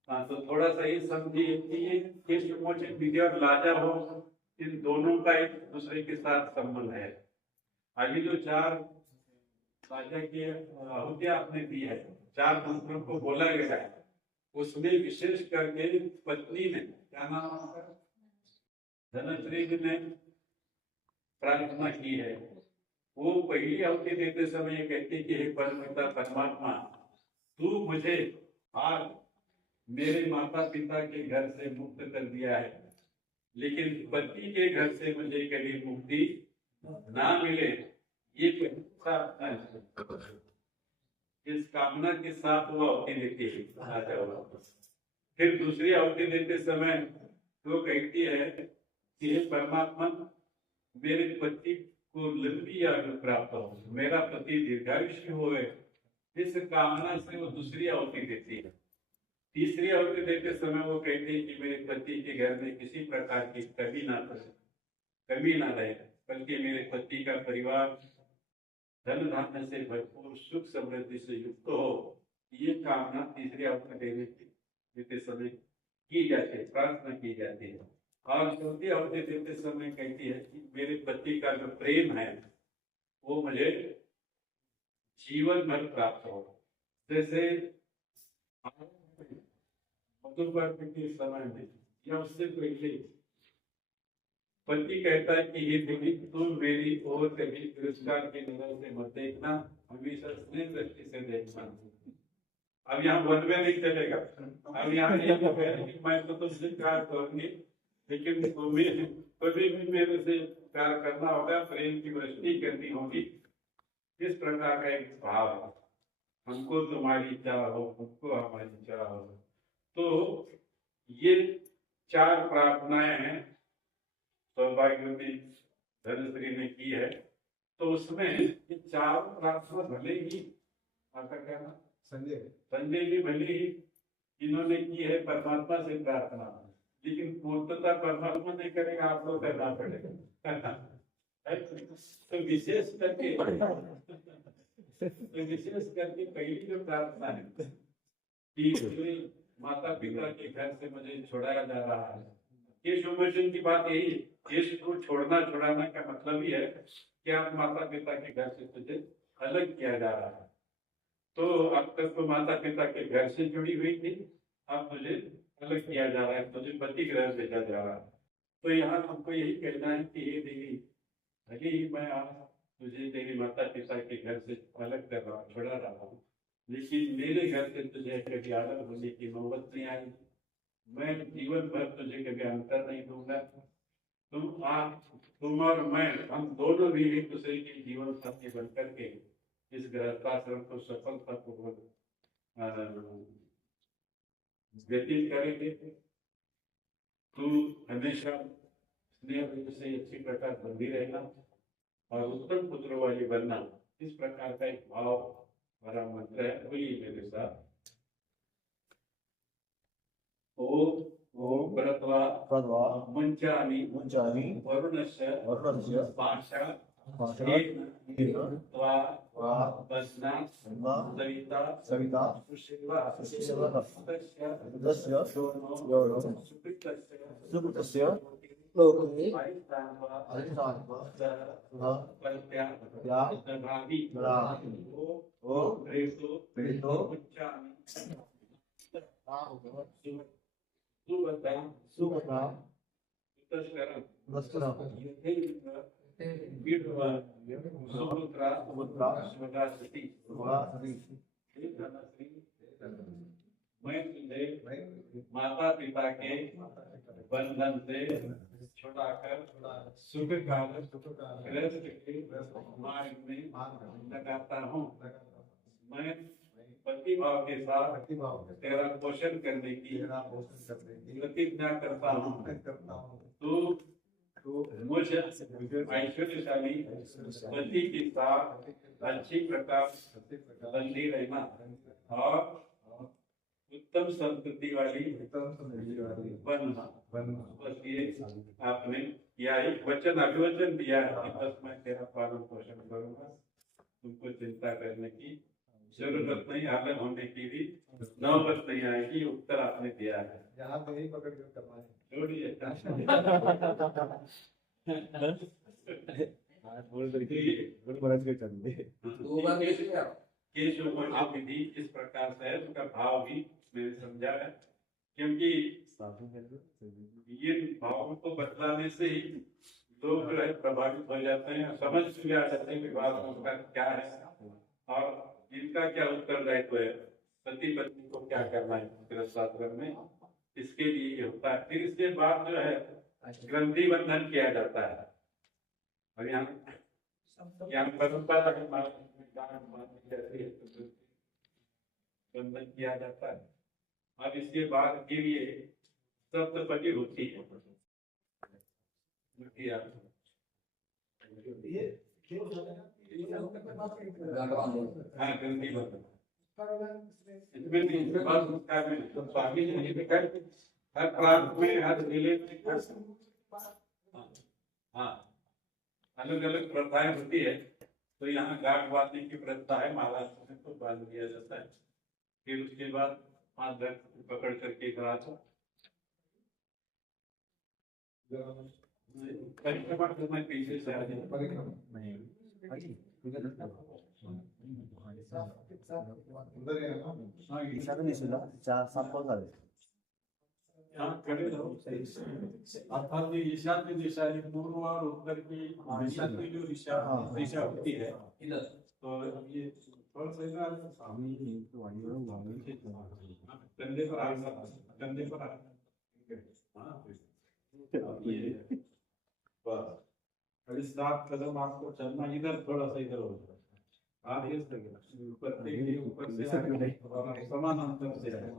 हाँ, तो थोड़ा सा ये समझिए कि ये केश विमोचन विधि और लाजा हो, इन दोनों का एक दूसरे के साथ संबंध है। आगे जो 4 लाजा की आहुतियां आपने दी है, 4 मंत्रों को बोला गया है, उसमें विशेष करके पत्नी ने, क्या नाम है उसका, धनश्री ने प्रार्थना की है। वो पहली आहुति देते समय कहती कि हे परमपिता परमात्मा, तू मुझे आज मेरे माता पिता के घर से मुक्त कर दिया है, लेकिन पति के घर से मुझे कभी मुक्ति ना मिले, ये इस कामना के साथ वो आहुति देती है। फिर दूसरी आहुति देते समय वो कहती है कि हे परमात्मा, मेरे पति को लंबी आयु प्राप्त हो, मेरा पति दीर्घायुष्य होए, इस कामना से वो दूसरी आहुति देती है। तीसरी आहुति देते समय वो कहती है कि मेरे पति के घर में किसी प्रकार की कमी ना रहे, बल्कि मेरे पति का परिवार धन धान्य से भरपूर सुख समृद्धि से युक्त हो। ये कामना तीसरी आहुति देते समय की जाती है, प्रार्थना की जाती है। और चौथी आहुति देते समय कहती है कि मेरे पति का जो प्रेम है वो मुझे जीवन भर प्राप्त हो। जैसे मधुपर्क के समय में या उससे पहले पति कहता है कि ये देवी, तुम मेरी ओर कभी तिरस्कार की नजर से मत देखना, हमेशा स्नेह दृष्टि से देखना। अब यहाँ वन में नहीं चलेगा, अब यहाँ मैं तो तुमसे प्यार करूंगी, लेकिन तुम्हें कभी भी मेरे से प्यार करना होगा, प्रेम की वृष्टि करनी होगी। इस प्रकार का एक भाव, हमको तुम्हारी चाह हो, हमको हमारी चाह हो। तो ये 4 प्रार्थनाएं हैं सौभाग्यवती धनश्री ने की है। तो उसमें ये 4 प्रार्थना भले ही आपका क्या नाम, संजय जी, भले ही इन्होंने की है परमात्मा से प्रार्थना, लेकिन पूर्णतः परमात्मा नहीं करेगा, आपको करना पड़ेगा। तो विशेष करके पहली जो प्रार्थना है कि माता पिता के घर से मुझे छुड़ाया जा रहा है, केश विमोचन की बात यही है। केश को छुड़ाना का मतलब ही है कि आप माता पिता के घर से तुझे अलग किया जा रहा है। तो अब तक तो माता पिता के घर से जुड़ी हुई थी, अब तुझे अलग किया जा रहा है, तुझे पति ग्रह भेजा जा रहा है। तो यहाँ हमको यही कहना है कि हे देवी, भले ही मैं आज तुझे तेरी माता पिता के घर से अलग कर रहा हूँ, छुड़ा रहा हूँ, लेकिन मेरे घर से तुझे कभी अलग होने की नौबत नहीं आई। मैं जीवन भर तुझे कभी अंतर नहीं दूंगा। तुम और मैं, हम दोनों भी एक दूसरे के जीवन साथी बन करके इस गृहस्थाश्रम को सफलतापूर्वक व्यतीत करेंगे। तू हमेशा स्नेह से अच्छी प्रकार बंधी रहना और उत्तम पुत्र वाली बनना, इस प्रकार का एक भाव भरा मंत्र है। वही मेरे साथ ओम परत्वा मुंचामि वरुणस्य पाशा त्वा वसना सविता सुशिवा सुकृतस्य लोके सुभद्रा मैं तुझे माता पिता के बंधन से छुड़ाकर सुख ग्रस्त के मार्ग में लगाता हूँ। मैं पति भाव के साथ तेरा पोषण करने की प्रतिज्ञा करता हूँ। तो मुझे ऐश्वर्यशाली पति के साथ अच्छी प्रकार बंधी रहना और उत्तम संस्कृति वाली बनना। बस ये आपने या एक वचन अभिवचन दिया है कि बस मैं तेरा पालन पोषण करूंगा, तुमको चिंता करने की जरूरत नहीं, अलग होने की भी नौबत नहीं आएगी, उत्तर आपने दिया है। यहाँ तो यही पकड़ कर करना है। जोड़िए बोल बरस के चल दे। दो बार कैसे आप केश उपनिषद विधि इस प्रकार से है, उसका भाव भी मैंने समझा है, क्योंकि ये भावों को बतलाने से ही लोग जो है प्रभावित हो जाते हैं, समझ भी आ जाते हैं कि बात उनका क्या है और इनका क्या उत्तरदायित्व है, पति पत्नी को क्या करना है गृहस्थाश्रम में, इसके लिए ये होता है। फिर इसके बाद जो है ग्रंथि बंधन किया जाता है। और यहाँ परंपरा है, बंधन किया जाता है। अब इसके बाद के लिए सप्तपदी होती है। हाँ, ग्रंथि बंधन इसमें तीसरे बार संस्कार में तो स्वामी जी ने लिखा है, हर प्रांत में हर जिले में हाँ अलग अलग प्रथाएं होती है। तो यहाँ गांठ बांधने की प्रथा है, महाराष्ट्र में तो बांध दिया जाता है। फिर उसके बाद हाथ धर पकड़ करके करा तो परिक्रमा करना पीछे से आ जाए। यहाँ खड़े रहो, अर्थात ये ईशान्य दिशा है, पूर्व और उत्तर की ईशान्य जो दिशा होती है, इधर तो ये थोड़ा सा इधर कंधे पर आ, कंधे पर आ, हाँ ये बस अभी 7 कदम आपको चलना, इधर थोड़ा सा इधर हो जाए, आप ये ऊपर देखिए, ऊपर से और समान अंतर से है।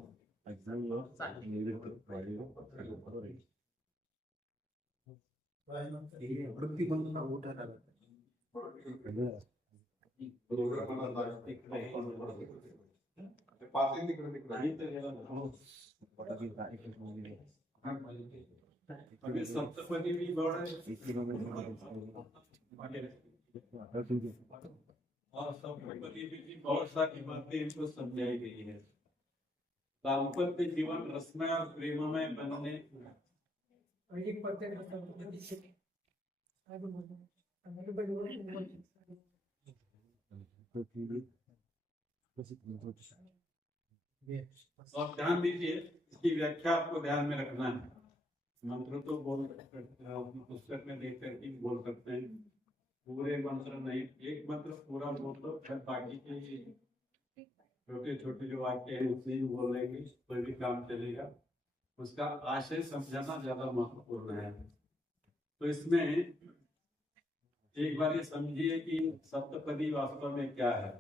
पासिंग तिकडे तिकडे अभी सप्तपदी भी बड़ा है और सप्तपदी भी बहुत सारी बातें इनको समझाई गई है। दाम्पत्य जीवन रसमय और प्रेममय बनने और ध्यान दीजिए, इसकी व्याख्या आपको ध्यान में रखना है। मंत्र तो बोल पुस्तक में देख करके बोल सकते हैं, पूरे मंत्र नहीं, एक मंत्र पूरा बोल दो, फिर बाकी के छोटे छोटे जो वाक्य है उससे ही बोल लेंगे, कोई भी काम चलेगा। उसका आशय समझाना ज्यादा महत्वपूर्ण है। तो इसमें एक बार ये समझिए कि सप्तपदी वास्तव में क्या है।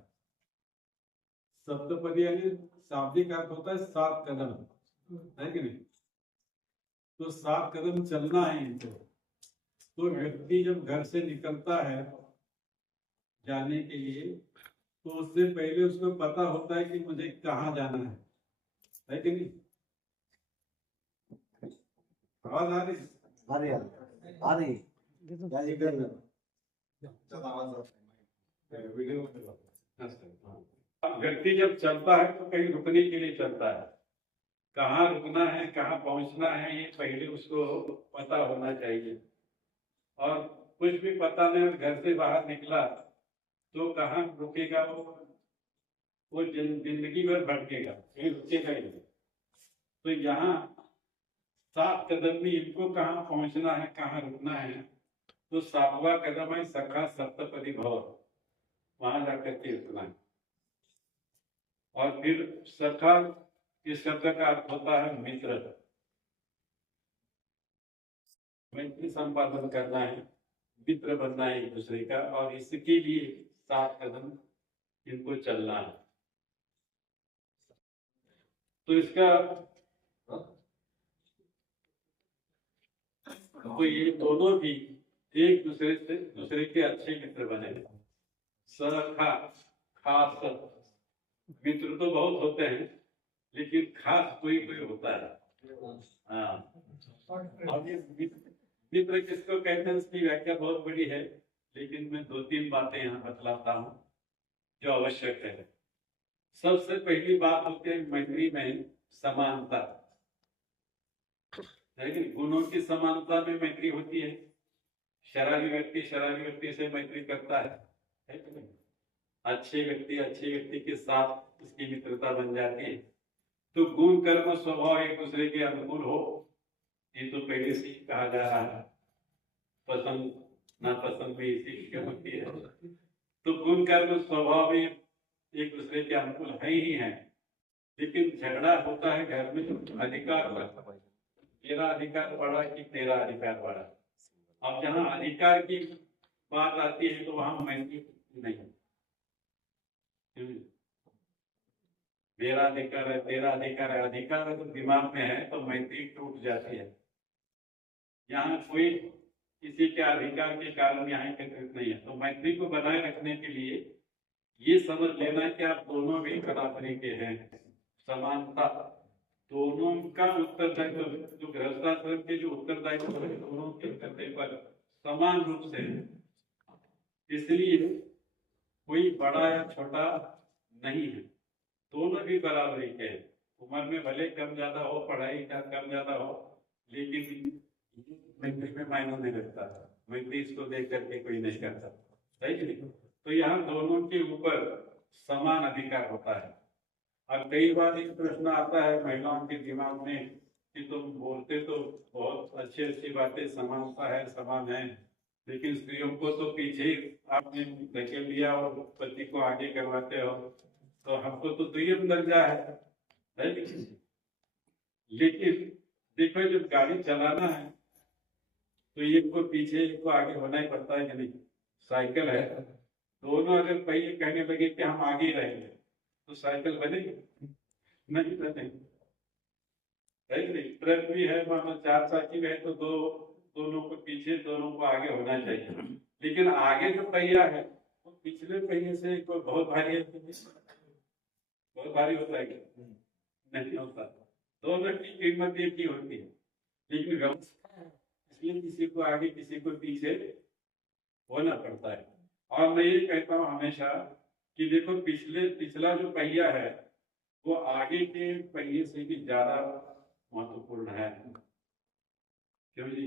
सप्तपदी यानी शाब्दिक अर्थ होता है 7 कदम, है कि नहीं? तो 7 कदम चलना है इनको। तो व्यक्ति जब घर से निकलता है जाने के लिए, तो उससे पहले उसको पता होता है कि मुझे कहाँ जाना है कि नहीं? आवाज आ रही? आ रही व्यक्ति जब चलता है तो कहीं रुकने के लिए चलता है, कहाँ रुकना है, कहाँ पहुंचना है, ये पहले उसको पता होना चाहिए। और कुछ भी पता नहीं, घर से बाहर निकला तो कहाँ रुकेगा, वो जिंदगी भर भटकेगा, कहीं रुकेगा ही नहीं। तो यहाँ 7 कदम में इनको कहाँ पहुंचना है, कहाँ रुकना है, तो 7वां कदम है सखा सप्तपदी भव, वहां जाकर के रुकना है। और फिर सखा इस शब्द का अर्थ होता है मित्र, मैत्री संपादन करना है, मित्र बनना है एक दूसरे का, और इसके लिए 7 कदम इनको चलना है। तो इसका तो ये दोनों भी एक दूसरे के अच्छे मित्र बने। सखा खास मित्र तो बहुत होते हैं, लेकिन खास कोई कोई होता है। हाँ, और ये मित्र किसको कहते हैं उसकी व्याख्या बहुत बड़ी है, लेकिन मैं 2-3 बातें यहाँ बतलाता हूँ जो आवश्यक है। सबसे पहली बात होती है मैत्री में समानता, लेकिन गुणों की समानता में मैत्री होती है। शराबी व्यक्ति से मैत्री करता है कि नहीं? अच्छे व्यक्ति के साथ उसकी मित्रता बन जाती है। तो गुण कर्म स्वभाव एक दूसरे के अनुकूल हो, ये तो पहले से ही कहा जा रहा है। पसंद नापसंद भी इसी की होती है। तो गुण कर्म स्वभाव भी एक दूसरे के अनुकूल है ही है, लेकिन झगड़ा होता है घर में अधिकार पर। मेरा अधिकार बढ़ा कि तेरा अधिकार बढ़ा। अब जहाँ अधिकार की बात आती है तो वहां मैत्री नहीं। मेरा अधिकार है, तेरा अधिकार है, अधिकार तो दिमाग में है तो मैत्री टूट जाती है। यहाँ कोई किसी के अधिकार के कारण यहाँ एकत्रित नहीं है। तो मैत्री को बनाए रखने के लिए ये समझ लेना कि आप दोनों भी बराबरी के हैं, समानता, दोनों का उत्तरदायित्व, जो गृहस्थाश्रम के जो उत्तरदायित्व है दोनों के कंधे पर समान रूप से है। इसलिए कोई बड़ा या छोटा नहीं है, दोनों भी बराबरी के हैं। उम्र में भले कम ज्यादा हो, पढ़ाई का कम ज्यादा हो, लेकिन मैत्री में मायने नहीं रखता। मैत्री इसको देख करके कोई नहीं करता, सही नहीं। तो यहाँ दोनों के ऊपर समान अधिकार होता है। और कई बार एक प्रश्न आता है महिलाओं के दिमाग में कि तुम बोलते तो बहुत अच्छी अच्छी बातें, समानता है, समान है, लेकिन स्त्रियों को तो पीछे आपने धकेल दिया और पति को आगे करवाते हो, तो हमको तो दुय्यम दर्जा है। लेकिन देखो जब गाड़ी चलाना है तो एक को पीछे एक को आगे होना ही पड़ता है कि नहीं। साइकिल है, दोनों अगर पहिए कहने लगे कि हम आगे रहेंगे तो साइकिल बनेगी नहीं बनेगी, ट्रक भी है, मानो 4 चक्की है तो दोनों को पीछे दोनों को आगे होना चाहिए। लेकिन आगे जो पहिया है वो पिछले पहिए से कोई बहुत भारी है, बहुत भारी होता है क्या? नहीं होता। दोनों की कीमत एक ही होती है, लेकिन व्यवस्था इसलिए किसी को आगे किसी को पीछे होना पड़ता है। और मैं ये कहता हूँ हमेशा कि देखो पिछला जो पहिया है वो आगे के पहिए से भी ज्यादा महत्वपूर्ण है। क्यों जी?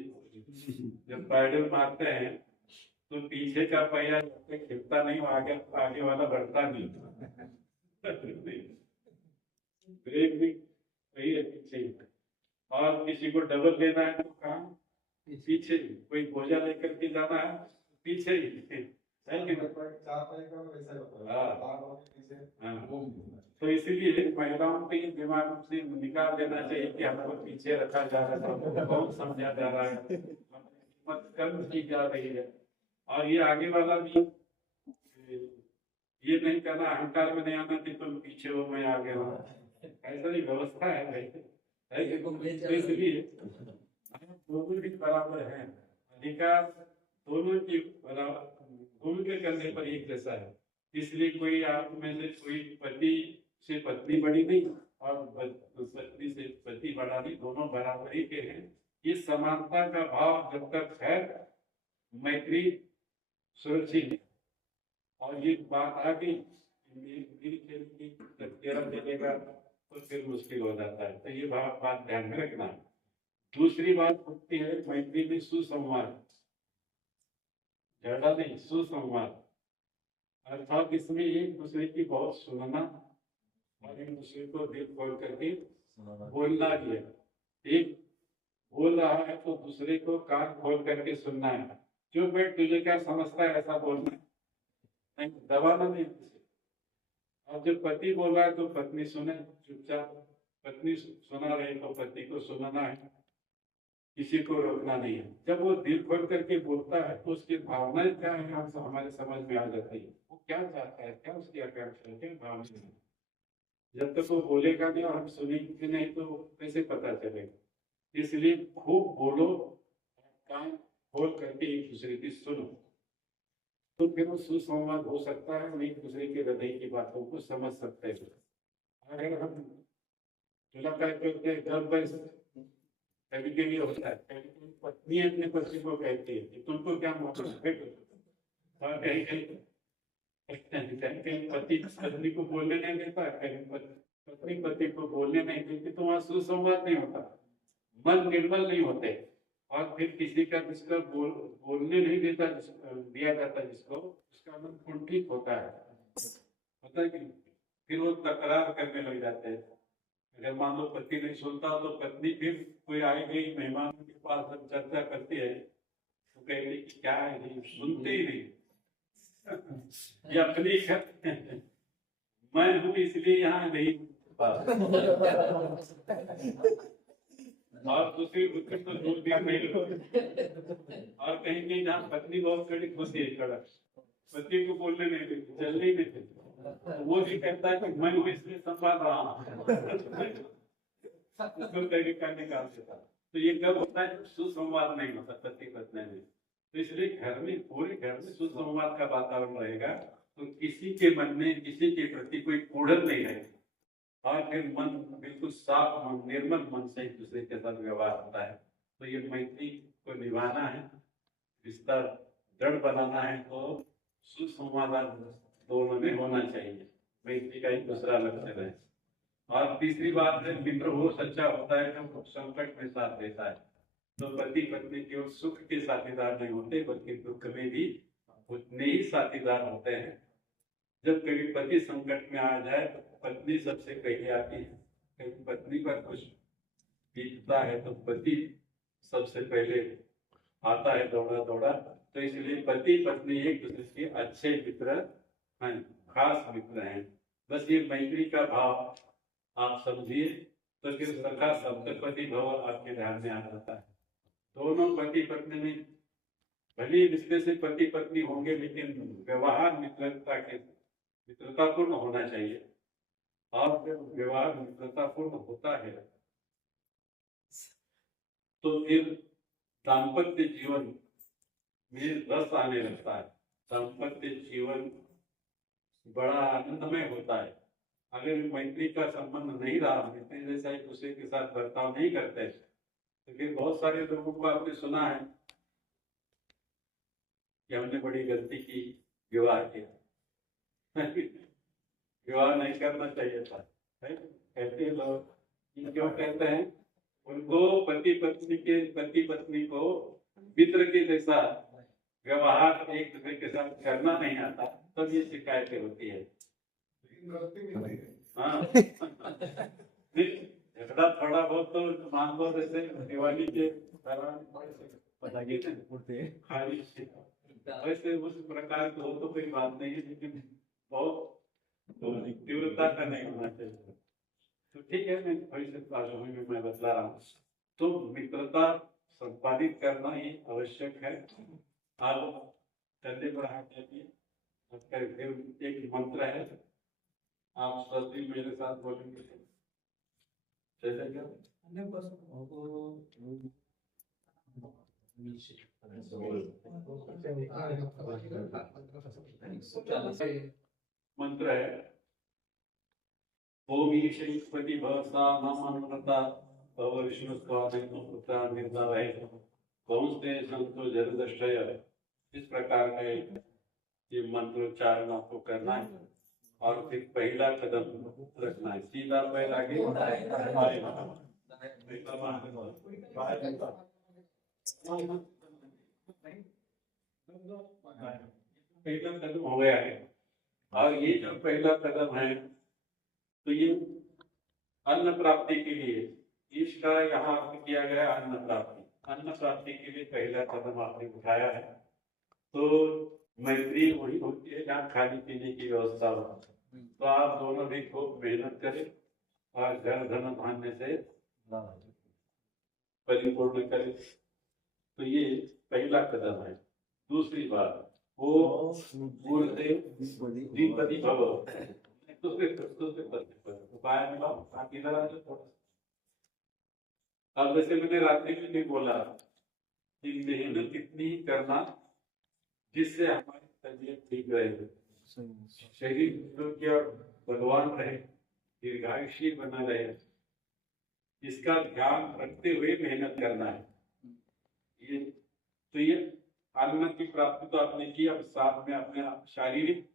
जब पैडल मारते हैं तो पीछे का पहिया जब तक खिलता नहीं, आगे वाला बढ़ता नहीं। ब्रेक भी वही है पीछे। और किसी को डबल लेना है तो कहाँ? पीछे। कोई बोझा लेकर के जाना है पीछे ही। तो इसीलिए महिलाओं के दिमाग से निकाल देना चाहिए कि हमको पीछे रखा जा रहा है, कौन समझा जा रहा है, कर्म की जा रही है। और ये आगे वाला भी ये नहीं करना, अहंकार में नहीं आना कि तुम पीछे हो मैं आगे हूँ, ऐसा ही व्यवस्था है भाई। तो इसलिए दोनों भी बराबर है, अधिकार दोनों की बराबर, दोनों के कंधे पर एक जैसा है। इसलिए कोई आप में से कोई पति से पत्नी बड़ी नहीं और पत्नी से पति बड़ा नहीं, दोनों बराबरी के हैं। ये समानता का भाव जब तक है मैत्री सुरक्षित है। और ये बात आ गई देगा तो फिर मुश्किल हो जाता है। तो ये बात ध्यान में रखना। दूसरी बात होती है मैत्री में सुसंवाद, झगड़ा नहीं, सुसंवाद। अर्थात इसमें एक दूसरे की बहुत सुनना और एक दूसरे को दिल खोल करके बोलना भी है। एक बोल रहा है तो दूसरे को कान खोल करके सुनना है। जो बेट तुझे क्या समझता है ऐसा बोलना है, दबाना नहीं। और जब पति बोल रहा है तो पत्नी सुने चुपचाप, पत्नी सुना रही तो पति को सुनाना है, किसी को रोकना नहीं है। जब वो दिल खोल करके बोलता है तो उसकी भावनाएं क्या है हम हमारे समझ में आ जाती है। वो क्या चाहता है, क्या उसकी आकांक्षा है, क्या भावना है। जब तक वो बोलेगा नहीं और हम सुनेंगे नहीं तो कैसे पता चलेगा। इसलिए खूब बोलो, कान खोल करके एक दूसरे की सुनो, तो फिर वो सुसंवाद हो सकता है, हम एक दूसरे के हृदय की बातों को समझ सकते हैं। अगर हम मुलाकात करके घर पर कभी कभी होता है, कभी कभी पत्नी अपने पति को कहती है कि तुमको क्या मौका है, और कहीं कहीं कहीं पति पत्नी को बोलने नहीं देता, कहीं पत्नी पति को बोलने नहीं देती, तो वहाँ सुसंवाद नहीं होता, मन निर्मल नहीं होते। और फिर किसी का जिसका बोलने नहीं देता दिया जाता जिसको, उसका मन कुंठित होता है कि फिर वो तकरार करने लग जाते हैं। अगर मान लो पति नहीं सुनता तो पत्नी फिर कोई आई गई मेहमानों के पास जब चर्चा करती है तो कहती कि क्या है, नहीं सुनते ही नहीं। ये अपनी मैं हूँ इसलिए यहाँ नहीं और दूसरी तो दूर भी नहीं। और कहीं कहीं जहाँ पत्नी बहुत कड़ी होती है, कड़क, पति को बोलने नहीं देती, चलने ही नहीं देती, तो वो भी कहता है कि मैं हूँ इसलिए संभाल रहा हूँ, उसको तरीका निकाल देता। तो ये कब होता है, सुसंवाद नहीं होता पति पत्नी में। तो इसलिए घर में, पूरे घर में सुसंवाद का वातावरण रहेगा तो किसी के मन में किसी के प्रति कोई कूढ़न नहीं रहेगी, और फिर मन बिल्कुल साफ मन, निर्मल मन से एक दूसरे के साथ व्यवहार होता है। तो ये मैत्री को निभाना है, रिश्ता दृढ़ बनाना है, तो सुसंवाद दोनों में होना चाहिए। मैत्री का एक दूसरा लक्ष्य है। और तीसरी बात है, मित्र वो सच्चा होता है जो संकट में साथ देता है। तो पति पत्नी केवल सुख के साथीदार नहीं होते, बल्कि दुख में भी उतने ही साथीदार होते हैं। जब कभी पति संकट में आ जाए तो पत्नी सबसे पहले आती है। कभी पत्नी पर कुछ बीतता है तो पति सबसे पहले आता है दौड़ा दौड़ा। तो इसलिए पति पत्नी एक दूसरे के अच्छे मित्र हैं, खास मित्र हैं। बस ये मैत्री का भाव आप समझिए, तो फिर सखा सप्तपति भव आपके ध्यान में आ जाता है। दोनों पति पत्नी में भले रिश्ते से पति पत्नी होंगे, लेकिन व्यवहार मित्रतापूर्ण होना चाहिए। और जब व्यवहार मित्रतापूर्ण होता है तो फिर दाम्पत्य जीवन में रस आने लगता है, दाम्पत्य जीवन बड़ा आनंदमय होता है। अगर मैत्री का संबंध नहीं रहा, मैत्री जैसा एक दूसरे के साथ बर्ताव नहीं करते, तो फिर बहुत सारे लोगों को आपने सुना है कि हमने बड़ी गलती की, विवाह किया विवाह नहीं करना चाहिए था। कहते हैं लोग, क्यों कहते हैं, उनको पति पत्नी को मित्र के जैसा व्यवहार एक दूसरे के साथ करना नहीं आता, तब ये शिकायतें होती है। हाँ झगड़ा थोड़ा बहुत तो मान लो, जैसे दिवाली के दौरान वैसे उस प्रकार की हो तो कोई बात नहीं है, लेकिन बहुत तीव्रता का नहीं होना चाहिए। तो ठीक है, मैं भविष्य में मैं बतला रहा हूँ। तो मित्रता संपादित करना ही आवश्यक है। आप चलने पर हाथ रखिए। एक मंत्र है, आप सभी मेरे साथ बोलेंगे, चलेगा? मंत्र है, ओम ईश्वरी भवसा ममनता भव विष्णु स्वामित्व पुत्रा निर्दावै कौंस्ते संतो जलदशय। इस प्रकार का ये मंत्रोच्चारण आपको करना है। और फिर पहला कदम रखना है, सीधा पैर आगे, पहला कदम हो गया है। और ये जो पहला कदम है, तो ये अन्न प्राप्ति के लिए, इसका यहाँ किया गया अन्न प्राप्ति के लिए पहला कदम आपने उठाया है। तो मैत्री वही होती है जहाँ खाने पीने की व्यवस्था हो। तो आप दोनों भी खूब मेहनत करें और घर धन धान्य से परिपूर्ण करें। तो ये पहला कदम है। दूसरी बात, वो द्विपदी भव, उपाय मिलाओ। अब वैसे मैंने रात्रि में नहीं बोला कि मेहनत इतनी करना जिससे हमारी तबीयत ठीक रहे, शरीर क्या बलवान रहे, दीर्घायुषी बना रहे। इसका ध्यान रखते हुए मेहनत करना है। ये अन्न की प्राप्ति तो आपने की, अब साथ में अपने शारीरिक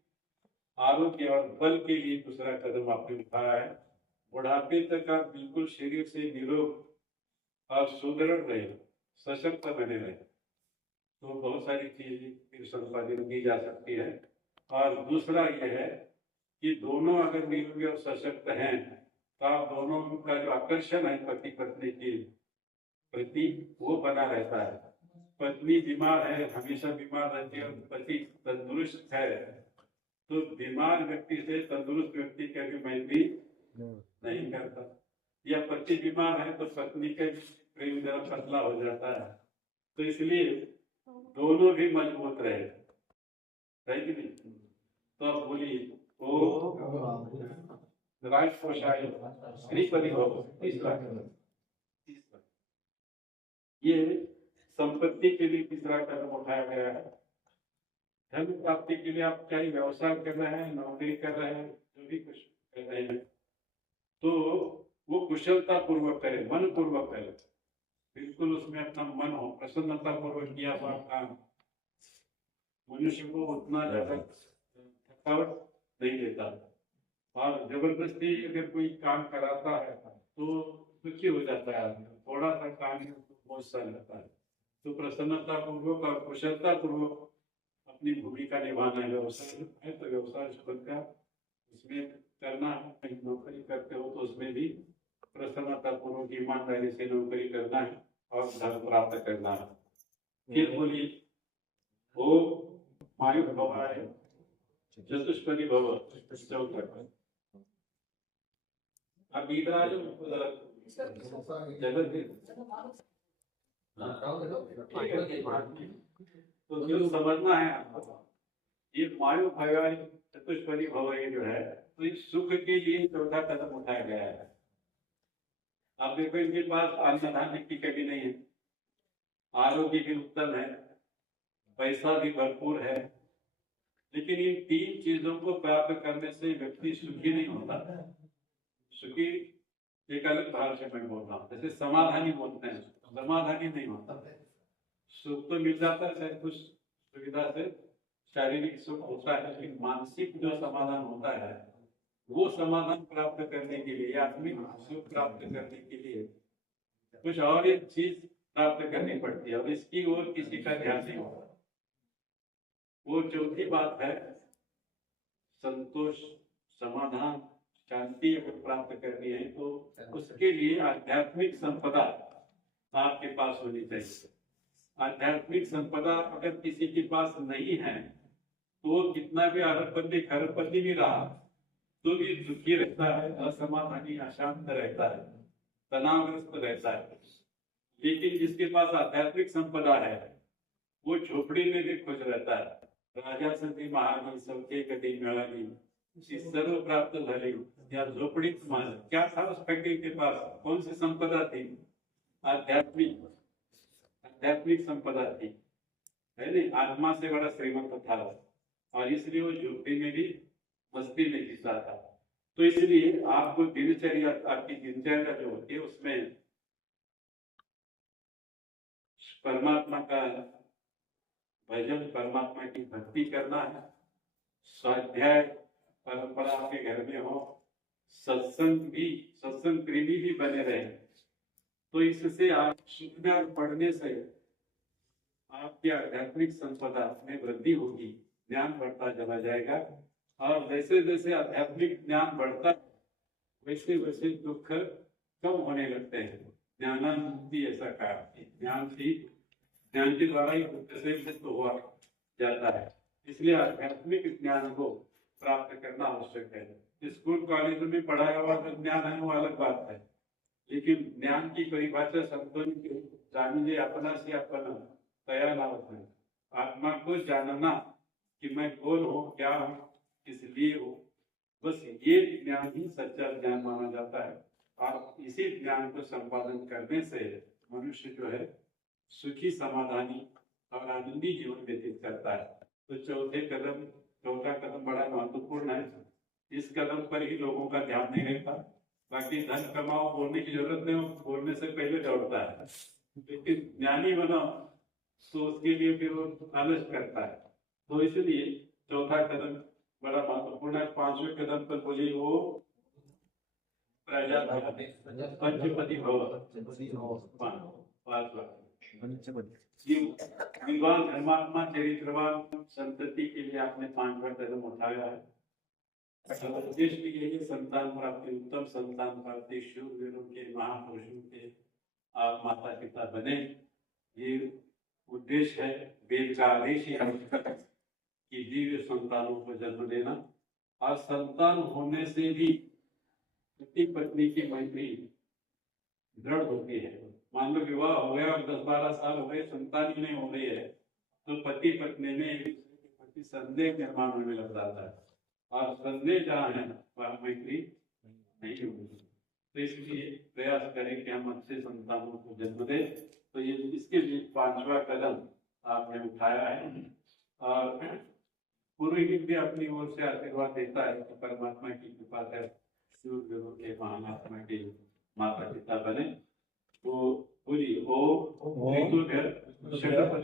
आरोग्य और बल के लिए दूसरा कदम आपने उठाया है। बुढ़ापे तक आप बिल्कुल शरीर से निरोग और सुदृढ़ रहे, सशक्त बने रहे, तो बहुत सारी चीजें फिर संपादन की जा सकती है। और दूसरा यह है कि दोनों अगर निरोगी और सशक्त हैं तो आप दोनों का जो आकर्षण है पति पत्नी के प्रति वो बना रहता है। पत्नी बीमार है, हमेशा बीमार रहती है, और पति तंदुरुस्त है, तो बीमार व्यक्ति से तंदुरुस्त व्यक्ति का भी मैत्री नहीं करता। या पति बीमार है तो पत्नी का प्रेम जरा पतला हो जाता है। तो इसलिए दोनों भी मजबूत रहे, है कि नहीं? तो आप बोलिए राजकोषाय श्रीपति भव। तीसरा ये संपत्ति के लिए तीसरा कदम उठाया गया है। धन प्राप्ति के लिए आप चाहे व्यवसाय कर रहे हैं, नौकरी कर रहे हैं, जो भी कुछ कर रहे हैं, तो वो कुशलता पूर्वक करें, मन पूर्वक करें, बिल्कुल उसमें अपना मन हो, प्रसन्नता पूर्वक किया हुआ काम मनुष्य को उतना ज्यादा थकावट नहीं देता। और जबरदस्ती अगर कोई काम कराता है तो दुखी हो जाता है आदमी, थोड़ा सा काम बहुत सा लगता है। तो प्रसन्नता पूर्वक और कुशलता पूर्वक अपनी भूमिका निभाना है। व्यवसाय है तो व्यवसाय बनकर उसमें करना है, कहीं नौकरी करते हो तो उसमें भी प्रसन्नता पूर्वक ईमानदारी से नौकरी करना है और धन प्राप्त करना है। फिर बोलिए ओ मायु भवाय चतुष्पदी भव। अब इधर जो जगत तो जो समझना है आपको, ये वायु भवाय चतुष्पदी भव ये जो है, तो इस सुख के लिए चौथा कदम उठाया गया है। आप देखो इनके पास अन्न धान्य की कमी नहीं है, आरोग्य भी उत्तम है, पैसा भी भरपूर है, लेकिन इन तीन चीजों को प्राप्त करने से व्यक्ति सुखी नहीं होता। सुखी एक अलग भाव से मैं बोल रहा हूँ, जैसे समाधानी बोलते हैं, समाधानी नहीं होता। सुख तो मिल जाता है कुछ सुविधा से, शारीरिक सुख होता है, लेकिन मानसिक जो समाधान होता है वो समाधान प्राप्त करने के लिए, आत्मिक सुख प्राप्त करने के लिए कुछ और एक चीज प्राप्त करनी पड़ती है, और इसकी ओर किसी का ध्यान नहीं होता। वो चौथी बात है संतोष, समाधान, शांति अगर प्राप्त करनी है तो उसके लिए आध्यात्मिक संपदा आपके पास होनी चाहिए। आध्यात्मिक संपदा अगर किसी के पास नहीं है तो वो कितना भी अरबपति खरबपति भी रहा तो भी दुखी रहता है, असमाधानी, अशांत रहता है, तनावग्रस्त रहता है। लेकिन जिसके पास आध्यात्मिक संपदा है वो झोपड़ी में भी खुश रहता है। राजा संधि महानी सबके गति मिलानी सर्व प्राप्त भले, या झोपड़ी क्या था उस फकीर के पास? कौन सी संपदा थी? आध्यात्मिक संपदा थी, है नहीं? आत्मा से बड़ा श्रीमंत था, और इसलिए वो झोपड़ी में भी मस्ती में जीता था। तो इसलिए आपको दिनचर्या, आपकी दिनचर्या जो होती है उसमें परमात्मा का भजन, परमात्मा की भक्ति करना है, स्वाध्याय परंपरा आपके घर में हो, सत्संग प्रेमी भी बने रहे, तो इससे आप सुनने और पढ़ने से आपकी आध्यात्मिक संपदा में वृद्धि होगी, ज्ञान बढ़ता चला जाएगा। और जैसे जैसे आध्यात्मिक ज्ञान बढ़ता वैसे वैसे दुख कम होने लगते हैं। ज्ञानानंदी ऐसा कहा, ज्ञान के द्वारा ही दुख से मुक्त हुआ जाता है। इसलिए आध्यात्मिक ज्ञान को प्राप्त करना आवश्यक है। स्कूल कॉलेज में पढ़ाया हुआ जो ज्ञान है वो अलग बात है, लेकिन ज्ञान की परिभाषा शब्दों की जानिए अपना से अपना तया नावत है। आत्मा को जानना कि मैं कौन हूँ, क्या हूँ, किस लिए हूँ, बस ये ज्ञान ही सच्चा ज्ञान माना जाता है। और इसी ज्ञान को संपादन करने से मनुष्य जो है सुखी, समाधानी और आनंदी जीवन व्यतीत करता है। तो चौथा कदम बड़ा महत्वपूर्ण है। इस कदम पर ही लोगों का ध्यान नहीं रहता, बाकी धन कमाओ बोलने की जरूरत नहीं, वो बोलने से पहले दौड़ता है। लेकिन ज्ञानी बनो तो उसके लिए फिर वो आलस करता है। तो इसलिए चौथा कदम बड़ा महत्वपूर्ण है। पांचवें कदम पर बोली वो पंचपति भव। पांचवा विद्वान धर्मात्मा चरित्रवान संतति के लिए आपने पांचवा कदम उठाया है। उद्देश्य भी यही संतान प्राप्ति, उत्तम संतान प्राप्ति, शूरवीरों के महापुरुषों के आप माता पिता बने, ये उद्देश्य है। वेद का आदेश ही है कि दिव्य संतानों को जन्म देना, और संतान होने से भी पति पत्नी की मैत्री दृढ़ होती है। मान लो विवाह हो गया और 10-12 साल हो गए, संतान ही नहीं हो रही है, तो पति पत्नी में एक दूसरे के प्रति संदेह निर्माण होने लग जाता है, और संदेह जहाँ है वह मैत्री नहीं होगी। तो इसलिए प्रयास करें कि हम अच्छे संतानों को जन्म दें। तो ये इसके लिए पांचवा कदम आपने उठाया है। और पुरोहित भी अपनी ओर से आशीर्वाद देता है कि परमात्मा की कृपा कर शूरवीरों के महात्मा के माता पिता बने। तो बोली ओ ऋतुधर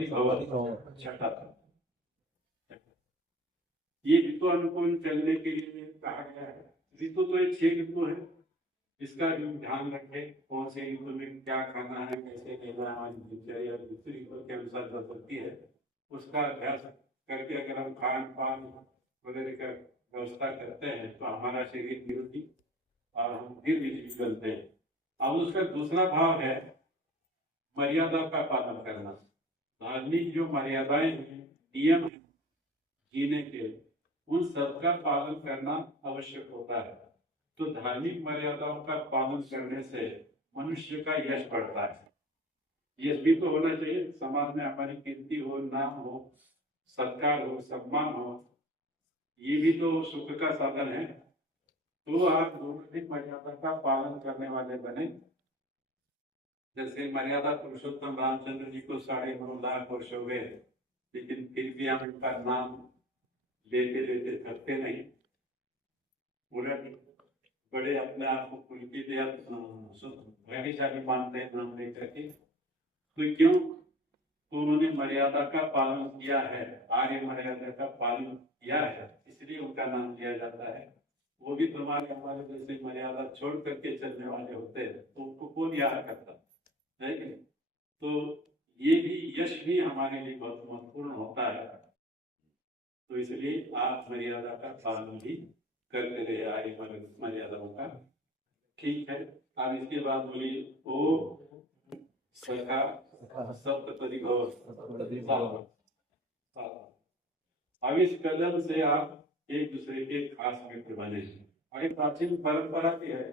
भव छठा। ये ऋतु अनुकूल चलने के लिए कहा गया है। ऋतु तो एक 6 ऋतु है, इसका जो ध्यान रखें कौन से ऋतु में क्या खाना है, कैसे लेना है, हमारी दिनचर्या दूसरी ऋतु के अनुसार बदल सकती है, उसका अभ्यास करके अगर हम खान पान वगैरह का व्यवस्था करते हैं तो हमारा शरीर निरोगी और हम फिर भी चलते हैं। और उसका दूसरा भाव है मर्यादा का पालन करना। धार्मिक जो मर्यादाएं हैं, नियम है जीने के, उन सबका पालन करना आवश्यक होता है। तो धार्मिक मर्यादाओं का पालन करने से मनुष्य का यश बढ़ता है। यश भी तो होना चाहिए, समाज में हमारी कीर्ति हो, नाम हो, सत्कार हो, सम्मान हो, ये भी तो सुख का साधन है। तो आप दोनों मर्यादा का पालन करने वाले बने। जैसे मर्यादा पुरुषोत्तम रामचंद्र जी को 9.5 लाख वर्ष हो गए, लेकिन फिर भी हम इनका नाम लेते लेते थकते नहीं। उलट बड़े अपने आप को पुलकित या भाग्यशाली मानते हैं नाम लेकर के। तो क्यों? तो उन्होंने मर्यादा का पालन किया है, आर्य मर्यादा का पालन किया है, इसलिए उनका नाम लिया जाता है। वो भी तुम्हारे हमारे जैसे मर्यादा छोड़ करके चलने वाले होते हैं, तो उनको कौन याद करता है कि? तो ये भी यश भी हमारे लिए बहुत महत्वपूर्ण होता है। तो इसलिए आप मर्यादा का पालन भी करते रहे, आर्य मर्यादाओं का। ठीक है। अब इसके बाद बोली ओ सखा सप्तपदी भव। अब इस कदम से आप एक दूसरे के खास मित्र बने। अगर प्राचीन परंपरा की है,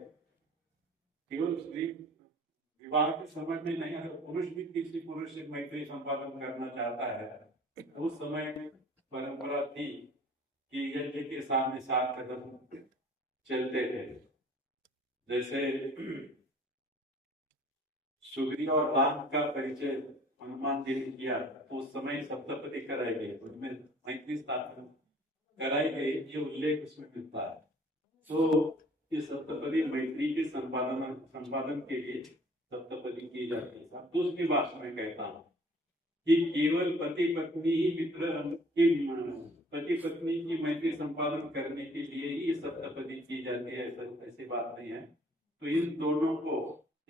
केवल स्त्री विवाह के समय में नहीं, अगर पुरुष भी किसी पुरुष से मैत्री संपादन करना चाहता है, उस समय परंपरा थी कि यज्ञ के सामने 7 कदम चलते थे। जैसे सुग्रीव और राम का परिचय हनुमान जी ने किया, तो उस समय सप्तपदी कराई गई, उनमें मैत्री स्थापना कराई गई, ये उल्लेख उसमें मिलता है। तो ये सप्तपदी मैत्री के संपादन के लिए सप्तपदी की जाती है। तो उसकी बात मैं कहता हूँ कि केवल पति पत्नी ही मित्र की पति पत्नी की मैत्री संपादन करने के लिए ही सप्तपदी की जाती है, ऐसी बात नहीं है। तो इन दोनों को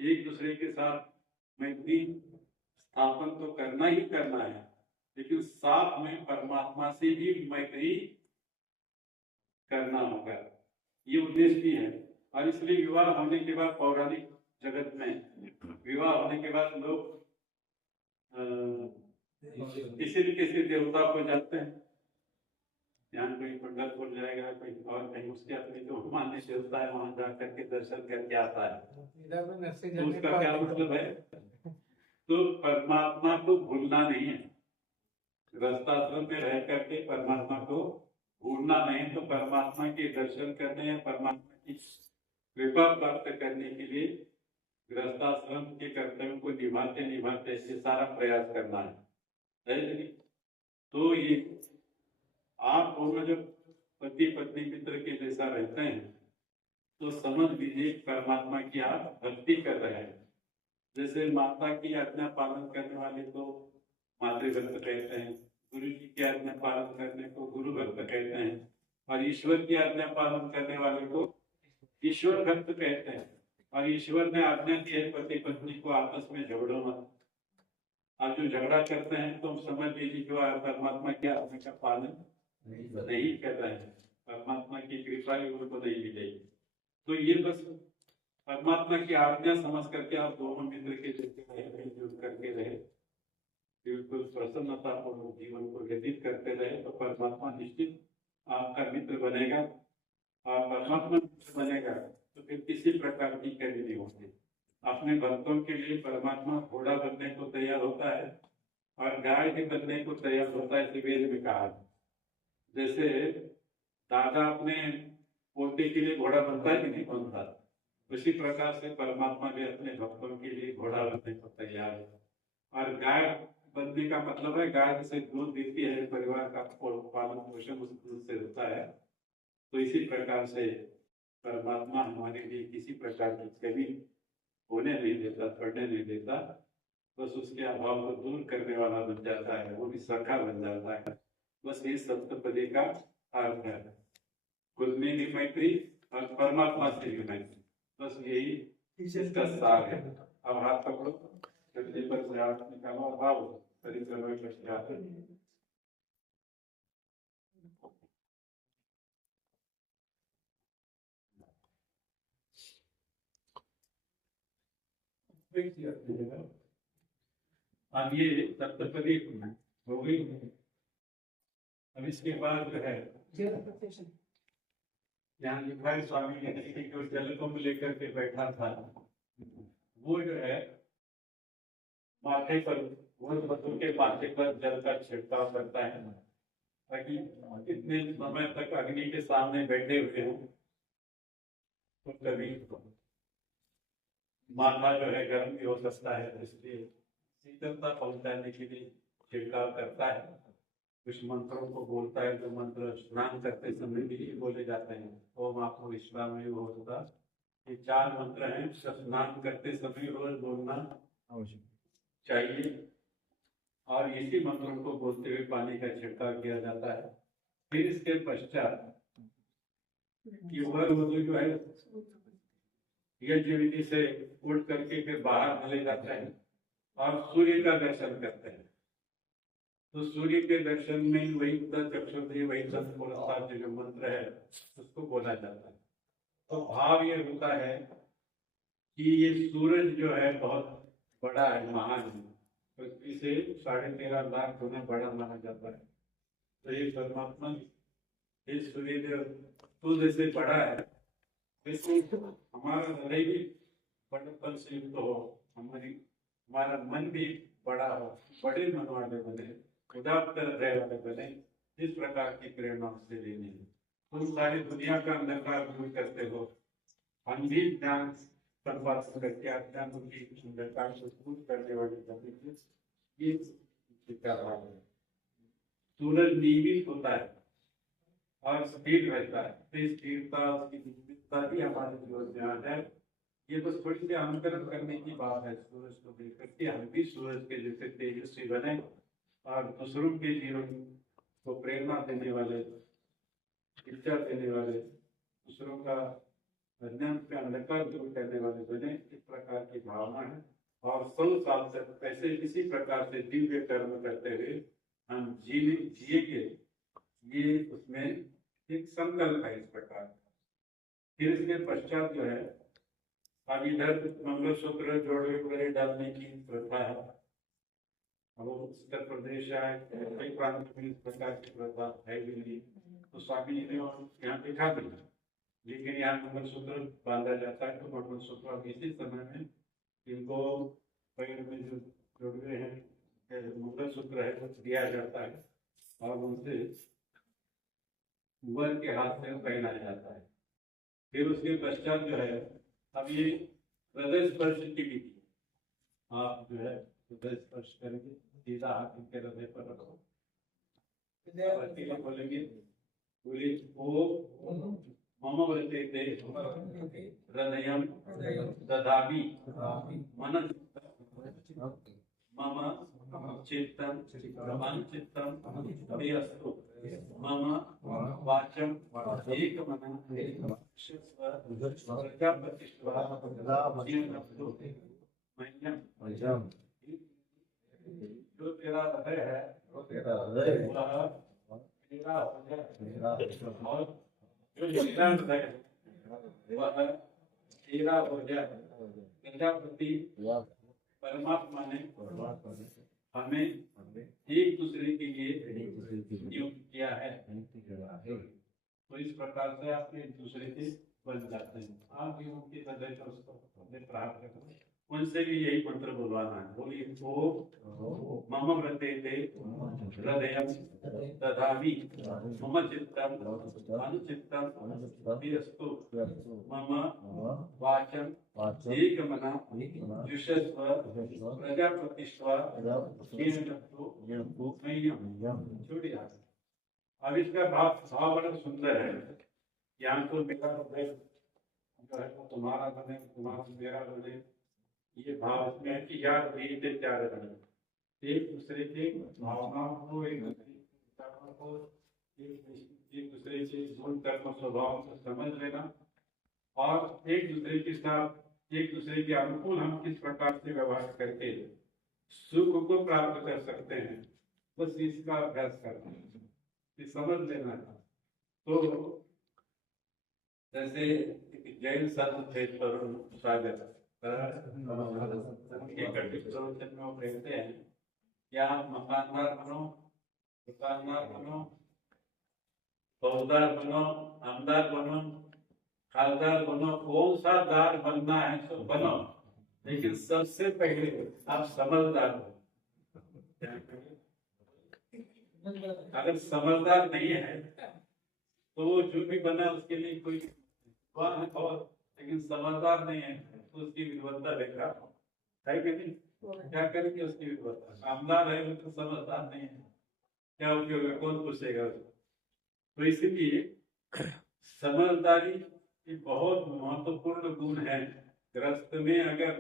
एक दूसरे के साथ मैत्री स्थापन तो करना ही करना है, लेकिन साथ में परमात्मा से भी मैत्री करना होगा, ये उद्देश्य भी है। और इसलिए विवाह होने के बाद पौराणिक जगत में विवाह होने के बाद लोग किसी न किसी देवता को जानते हैं। यहाँ कोई पंढरपुर जाएगा, कोई और कहीं, उसके अपने जो मान्य देवता है वहां जाकर के दर्शन करके आता है। तो उसका क्या मतलब है? तो परमात्मा को भूलना नहीं है। गृहस्थाश्रम में रह करके परमात्मा को भूलना नहीं, तो परमात्मा के दर्शन करने या परमात्मा की कृपा प्राप्त करने के लिए गृहस्थाश्रम के कर्तव्यों को निभाते निभाते ये सारा प्रयास करना है। तो ये आप दोनों जब पति पत्नी मित्र के जैसा रहते हैं, तो समझ लीजिए परमात्मा की आप भक्ति कर रहे हैं। जैसे माता की आज्ञा पालन करने वाले को मातृभक्त कहते हैं, गुरु जी की आज्ञा पालन करने को गुरु भक्त कहते हैं, और ईश्वर की आज्ञा पालन करने वाले को ईश्वर भक्त कहते हैं। और ईश्वर ने आज्ञा दी है पति पत्नी को आपस में झगड़ो मत। आप जो झगड़ा करते हैं तो समझ लीजिए जो परमात्मा की आज्ञा का पालन नहीं कर रहे हैं, परमात्मा की कृपा ही उनको नहीं मिलेगी। तो ये बस परमात्मा की आज्ञा समझ करके आप दोनों मित्र के जैसे मिलजुल करके रहे, बिल्कुल प्रसन्नता पूर्वक जीवन को व्यतीत करते रहे, तो परमात्मा निश्चित आपका मित्र बनेगा। और परमात्मा मित्र बनेगा तो फिर किसी प्रकार की कमी नहीं होती। अपने भक्तों के लिए परमात्मा घोड़ा बनने को तैयार होता है और गाय भी बनने को तैयार होता है, इसे वेद में कहा। जैसे दादा अपने पोते के लिए घोड़ा बनता है कि नहीं बनता, उसी प्रकार से परमात्मा भी अपने भक्तों के लिए घोड़ा बनने को तैयार है। और गाय बनने का मतलब है गाय जैसे दूध देती है, परिवार का पालन पोषण उस दूध से होता है। तो इसी प्रकार से परमात्मा हमारे लिए किसी प्रकार की कमी होने नहीं देता, पढ़ने नहीं देता, बस उसके अभाव को दूर करने वाला बन जाता है, वो भी सखा बन जाता है। बस ये सप्तपदी का अर्थ है, खुद में भी मैत्री और परमात्मा से भी मैत्री, बस यही इसका सार है। अब हाथ पकड़ो, कंधे पर से हाथ निकालो, भाव परिक्रम में पश्चात अब ये सप्तपदी हो गई। अब इसके बाद जो है यहाँ लिखा है स्वामी ने जो जल कुंभ लेकर के बैठा था, वो जो है माथे पर, वो बच्चों के माथे पर जल का छिड़काव करता है, ताकि इतने समय तक अग्नि के सामने बैठे हुए हैं तो कभी माथा जो है गर्म भी हो सकता है, इसलिए शीतलता पहुंचाने के लिए छिड़काव करता है। कुछ मंत्रों को बोलता है, जो मंत्र स्नान करते समय भी बोले जाते हैं। ओम आपको विश्वामय होता, ये 4 मंत्र हैं, स्नान करते समय रोज बोलना आवश्यक चाहिए। और इसी मंत्रों को बोलते हुए पानी का छिड़काव किया जाता है। फिर इसके पश्चात युवा जो है यज्ञ विधि से उठ करके फिर बाहर चले जाते हैं और सूर्य का दर्शन करते हैं। तो सूर्य के दर्शन में वही चक्षुर्दय वही पुरस्कार जो मंत्र है उसको बोला जाता है। तो भाव ये होता है कि ये सूरज जो है बहुत बड़ा है, महान है, तो इसे 13.5 लाख गुना बड़ा माना जाता है। तो ये परमात्मा ये सूर्य जो तो जैसे बड़ा है, वैसे हमारा हृदय भी बड़पन से युक्त हो, हमारा मन भी बड़ा हो, बड़े मन वाले बने, उदार हृदय वाले बने, इस प्रकार की प्रेरणा से लेनी है। तुम सारी दुनिया का अंधकार दूर करते हो, हम भी ज्ञान संपादन करके अज्ञान की अंधकार को दूर करने वाले ये सूरज नियमित होता है और स्थिर रहता है, तो स्थिरता उसकी नियमितता भी हमारे जीवन में आ जाए। ये बस थोड़ी सी अनुकरण करने की बात है, सूरज को देख करके हम भी सूरज के जैसे तेजस्वी बने और दूसरों के जीवन को प्रेरणा देने वाले, शिक्षा देने वाले, दूसरों का अज्ञान के अंधकार दूर करने वाले बने, इस प्रकार की भावना है। और 100 साल तक ऐसे इसी प्रकार से दिव्य कर्म करते हुए हम जिएंगे, ये उसमें एक संकल्प है इस प्रकार। फिर इसके पश्चात जो है अब इधर मंगलसूत्र जोड़े डालने की प्रथा है। अब उत्तर प्रदेश है, कई प्रांत में इस प्रकार की प्रथा है भी नहीं, तो स्वामी जी ने यहाँ दिखा दिया, लेकिन यहाँ मंगलसूत्र बांधा जाता है। तो मंगलसूत्र अब इसी समय में इनको पैर में जो जोड़े हैं मंगलसूत्र है वो दिया जाता है और उनसे वर के हाथ से पहनाया जाता है। फिर उसके पश्चात जो है अब ये हृदय स्पर्श की विधि, आप जो है हृदय स्पर्श करेंगे, सीधा हाथ इनके हृदय पर रखो, बोलेंगे बोले ओ मम वर्तेते हृदयं ददामि मन मम चित्तं अनुचित्तं तेऽस्तु मम वाचं एकमनं प्रजापतिष्ठा जीवनस्तु मह्यं। जो तेरा हृदय है वह तेरा हृदय और जो मेरा हृदय है वह तेरा हो जाए। प्रजापति परमात्मा ने हमें एक दूसरे के लिए नियुक्त किया है। तो इस प्रकार से आप एक दूसरे के बन जाते हैं। आप भी उनके हृदय का उसको प्राप्त करें। उनसे भी यही मंत्र बुलवाना है। बोलिए ओ मम वर्तेते हृदयं ददामि मम चित्तं अनुचित्तं तेऽस्तु मम वाचं एकमना जुषस्व प्रजापतिष्ठा जीवनस्तु मह्यं। छोड़िए। अब इसका भाव बड़ा सुंदर है। यहाँ तो मेरा हृदय जो है वो तुम्हारा बने, तुम्हारा मेरा बने, ये भाव इसमें है कि यार रीते चार बने। एक दूसरे के भावनाओं को, एक दूसरे के विचारों को, एक दूसरे के गुण कर्म स्वभाव को समझ लेना और एक दूसरे के साथ एक दूसरे के अनुकूल हम किस प्रकार से व्यवहार करके सुख को प्राप्त कर सकते हैं, बस इसका अभ्यास करना है, ये समझ लेना है। तो जैसे जैन संत थे तरुण सागर, उनके कटित प्रवचन में वो कहते हैं कि आप मकानदार बनो, दुकानदार बनो, फौजदार बनो, आमदार बनो, खासदार बनो, कौन सा दार बनना है तो बनो, लेकिन सबसे पहले आप समझदार हो। अगर समझदार नहीं है तो वो जो भी बना उसके लिए कोई लेकिन समझदार नहीं है तो उसकी विद्वत्ता बेकार है कि नहीं? क्या करेंगे उसकी विद्वत्ता? आमदार है लेकिन समझदार नहीं है, क्या उपयोग है? कौन पूछेगा? तो इसीलिए समझदारी ये बहुत महत्वपूर्ण गुण है। गृहस्थ में अगर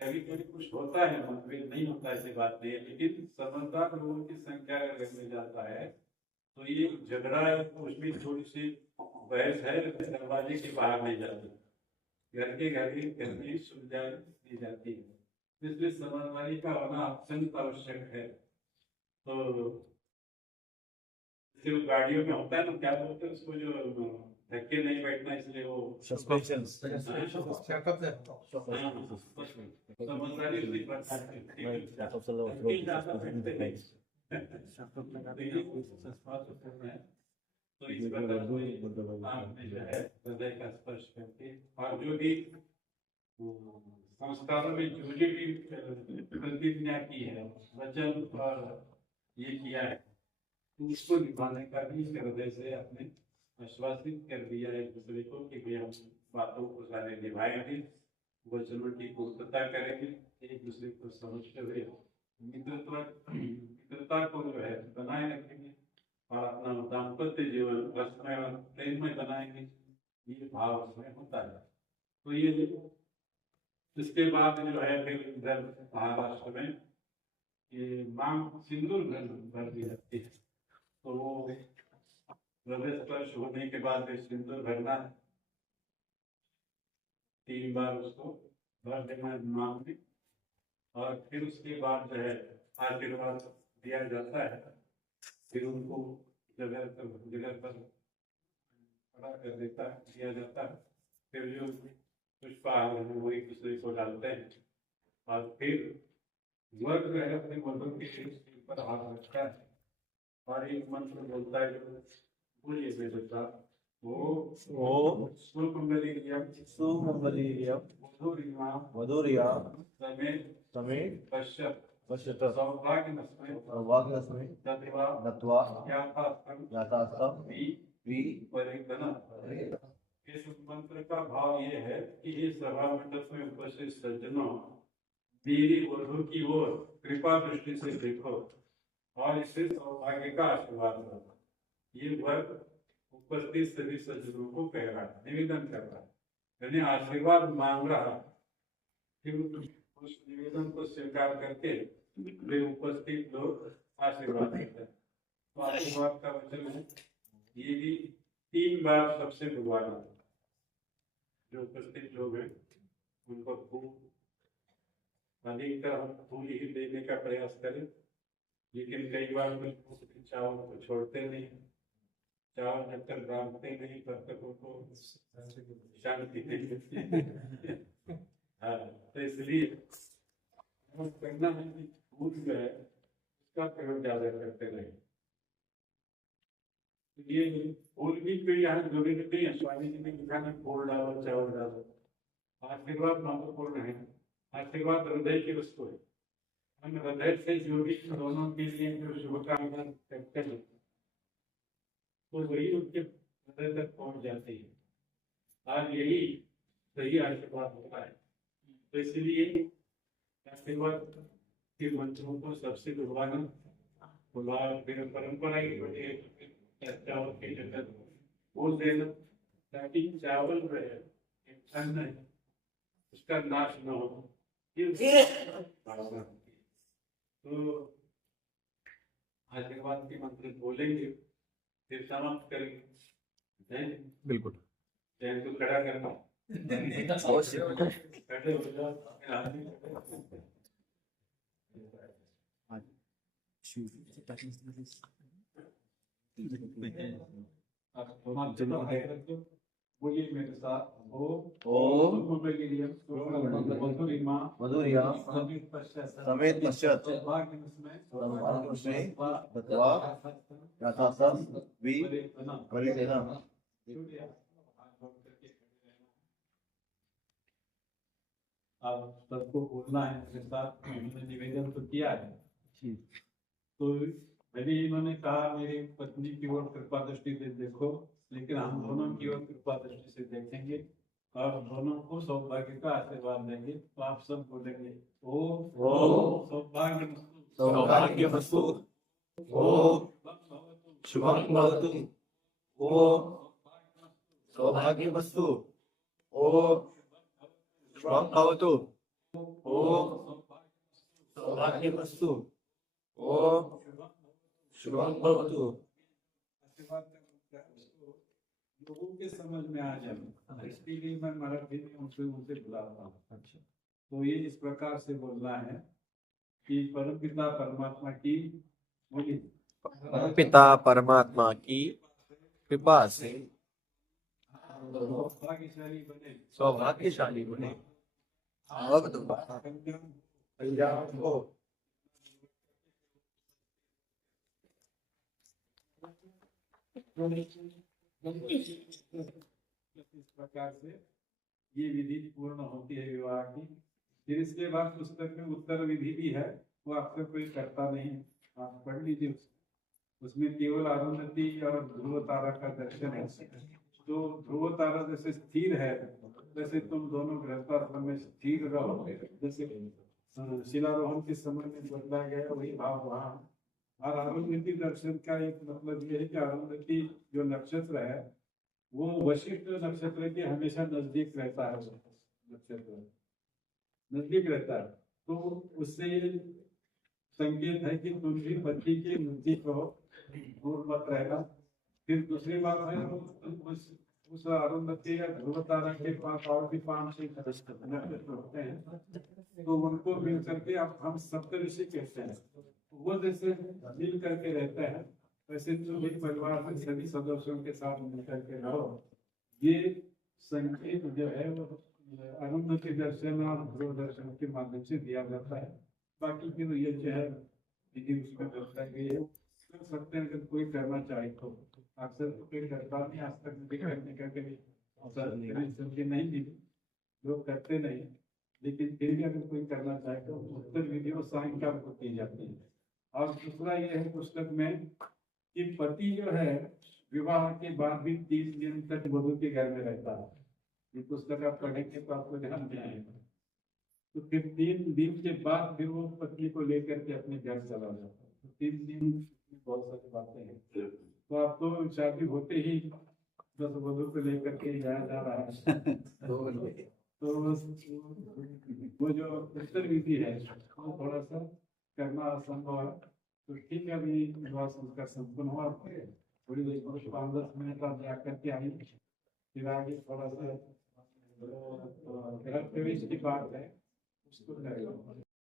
कभी कभी कुछ होता है, मतभेद नहीं होता, ऐसी बात नहीं है, लेकिन समझदार लोगों की संख्या अगर में जाता है तो ये झगड़ा है तो उसमें थोड़ी सी बहस है, दरवाजे के बाहर नहीं जाती, घर के घर में सुलझा दी जाती है। इसलिए समझदारी का होना अत्यंत आवश्यक है। तो जो गाड़ियों में होता है ना, क्या बोलते हैं उसको, जो धक्के नहीं बैठना, इसलिए वो सस्पेंशन समझदारी उसी प्रकार की तो इस प्रकार से आपने जो है हृदय का स्पर्श करके और जो भी संस्कारों में जो भी प्रतिज्ञा की है, वचन और ये किया है, तो उसको निभाने का भी हृदय से आपने आश्वासित कर दिया है एक दूसरे को कि भाई हम बातों को सारे निभाएंगे, वचनों की पूर्तता करेंगे, एक दूसरे को समझते हुए मित्रता को जो है बनाए रखेंगे और अपना दाम्पत्य जीवन रसमय और प्रेममय बनाएंगे। ये भाव उसमें होता है। तो ये इसके बाद जो है फिर इधर महाराष्ट्र में ये मांग सिंदूर भर दी जाती है। तो वो हृदय स्पर्श होने के बाद सिंदूर भरना है, 3 बार उसको भर देना है मांग में, और फिर उसके बाद जो है आशीर्वाद दिया जाता है। फिर उनको जगह पर खड़ा कर दिया जाता है। फिर जो पुष्पहार है वो एक दूसरे को डालते हैं और फिर वर जो है अपने मधुर के ऊपर हाथ रखता है और एक मंत्र बोलता है, बोलिए मेरे साथ, ओ सुमंगलीयम मधुर्याम समेत पश्यत सौभाग्यस्मै दत्वा याथास्थं इस मंत्र का भाव ये है कि इस सभा मंडप में उपस्थित सज्जनों, मेरी वधु की ओर कृपा दृष्टि से देखो और इससे सौभाग्य का आशीर्वाद करो। ये वर उपस्थित सभी सज्जनों को कह रहा है, निवेदन कर रहा है, यानी आशीर्वाद मांग रहा है। फिर उस निवेदन को स्वीकार करके वे उपस्थित लोग आशीर्वाद देते हैं। तो आशीर्वाद का वचन है, ये भी 3 बार सबसे बुलवाना। जो उपस्थित लोग हैं उनको फूल अधिकतर हम फूल ही देने का प्रयास करें, लेकिन कई बार चावल को छोड़ते नहीं। चावल जब तक बांधते नहीं तब तक उनको शांति नहीं मिलती। हाँ, तो इसलिए करना है कि फूल जो है उसका प्रयोग ज्यादा करते रहे। ये फूल भी कोई यहाँ जरूरी नहीं है, स्वामी जी ने लिखा ना फूल डालो चावल डालो। आशीर्वाद महत्वपूर्ण है, आशीर्वाद हृदय की वस्तु है। हम हृदय से जो भी दोनों के लिए जो शुभकामना करते हैं तो वही उनके हृदय तक पहुंच जाती है। आज यही सही आशीर्वाद होता है। तो इसलिए आशीर्वाद के मंत्रों को सबसे बुलवाना, फिर परंपरा की वजह चावल के जगह बोल देना, ताकि चावल रहे अन्न है उसका नाश न हो। तो आशीर्वाद के मंत्र बोलेंगे, फिर समाप्त करेंगे। बिल्कुल जैन को खड़ा करना अवश्य। खड़े हो जाओ। बोलिए मेरे साथ, ओम मधुरिमा समेत पश्चात बतवा यथासंग वलिदेना। आप सबको बोलना है मेरे साथ। मैंने निवेदन तो किया है, तो भले इन्होंने कहा मेरी पत्नी की ओर कृपा दृष्टि से देखो, लेकिन हम दोनों की ओर कृपा दृष्टि से देखेंगे और दोनों को सौभाग्य का आशीर्वाद देंगे। तो आप सब बोलेंगे ओम सौभाग्य सौभाग्यमस्तु, ओम शुभं भवतु, ओम सौभाग्यमस्तु, ओम शुभं भवतु, ओम सौभाग्यमस्तु, ओम शुभं भवतु। लोगों के समझ में आ जाए, इसके लिए मैं मराठी में उनसे बुलाता हूँ। अच्छा, तो ये इस प्रकार से बोलना है कि परमपिता परमात्मा की पिता परमात्मा की कृपा से सौभाग्यशाली बने और दोबारा कल्याण हो। इस प्रकार से ये विधि पूर्ण होती है विवाह की। फिर इसके बाद पुस्तक में उत्तर विधि भी है, वो अक्सर कोई करता नहीं, आप पढ़ लीजिए। उसमें केवल अरुंधति और ध्रुव तारा का दर्शन है। तो ध्रुव तारा जैसे स्थिर है, वैसे तुम दोनों गृहस्थाश्रम में स्थिर रहो। जैसे शिलारोहण के समय में बदला गया वही भाव वहाँ। और अरुंधति दर्शन का एक मतलब ये है कि अरुंधति जो नक्षत्र है वो वशिष्ठ नक्षत्र के हमेशा नजदीक रहता है। नक्षत्र नजदीक रहता है, तो उससे संकेत है कि तुम भी पति के नजदीक रहो, दूर मत रहना। फिर दूसरी बात है उस अरुंधति या ध्रुव तारा के पास और भी 5-6 नक्षत्र होते हैं, तो उनको मिल करके अब हम सप्तऋषि कहते हैं। वो जैसे मिल करके रहते हैं, वैसे तुम एक परिवार में सभी सदस्यों के साथ मिल करके रहो। ये संकेत जो है वो अरुंधति दर्शन और ध्रुव दर्शन के माध्यम से दिया जाता है। बाकी फिर ये जो है विधि उसमें व्यवस्था की है, कर सकते हैं अगर कोई करना चाहे तो। अक्सर तो कोई करता नहीं, आज तक भी करने का कभी अवसर नहीं मिली, लोग करते नहीं। लेकिन फिर भी अगर कोई करना चाहे तो उत्तर विधि और सायंकाल को की जाती है। और दूसरा ये है पुस्तक में कि पति जो है विवाह के बाद भी 30 दिन तक वधू के घर में रहता है। ये पुस्तक आप पढ़ेंगे तो आपको ध्यान दिलाएगा। तो फिर 3 दिन के बाद फिर वो पत्नी को लेकर के अपने घर चला जाता है। तो 3 दिन बहुत सारी बातें हैं। तो आप तो शादी होते ही बस वधु को लेकर के जाया जा रहा है। तो वो जो उत्तर विधि है वो थोड़ा सा करना असंभव है। तो ठीक है, अभी विवाह संस्कार संपन्न हुआ, थोड़ी देर 5-10 मिनट बाद जा करके आई, फिर आगे थोड़ा सा प्रवेश की बात है उसको करेंगे।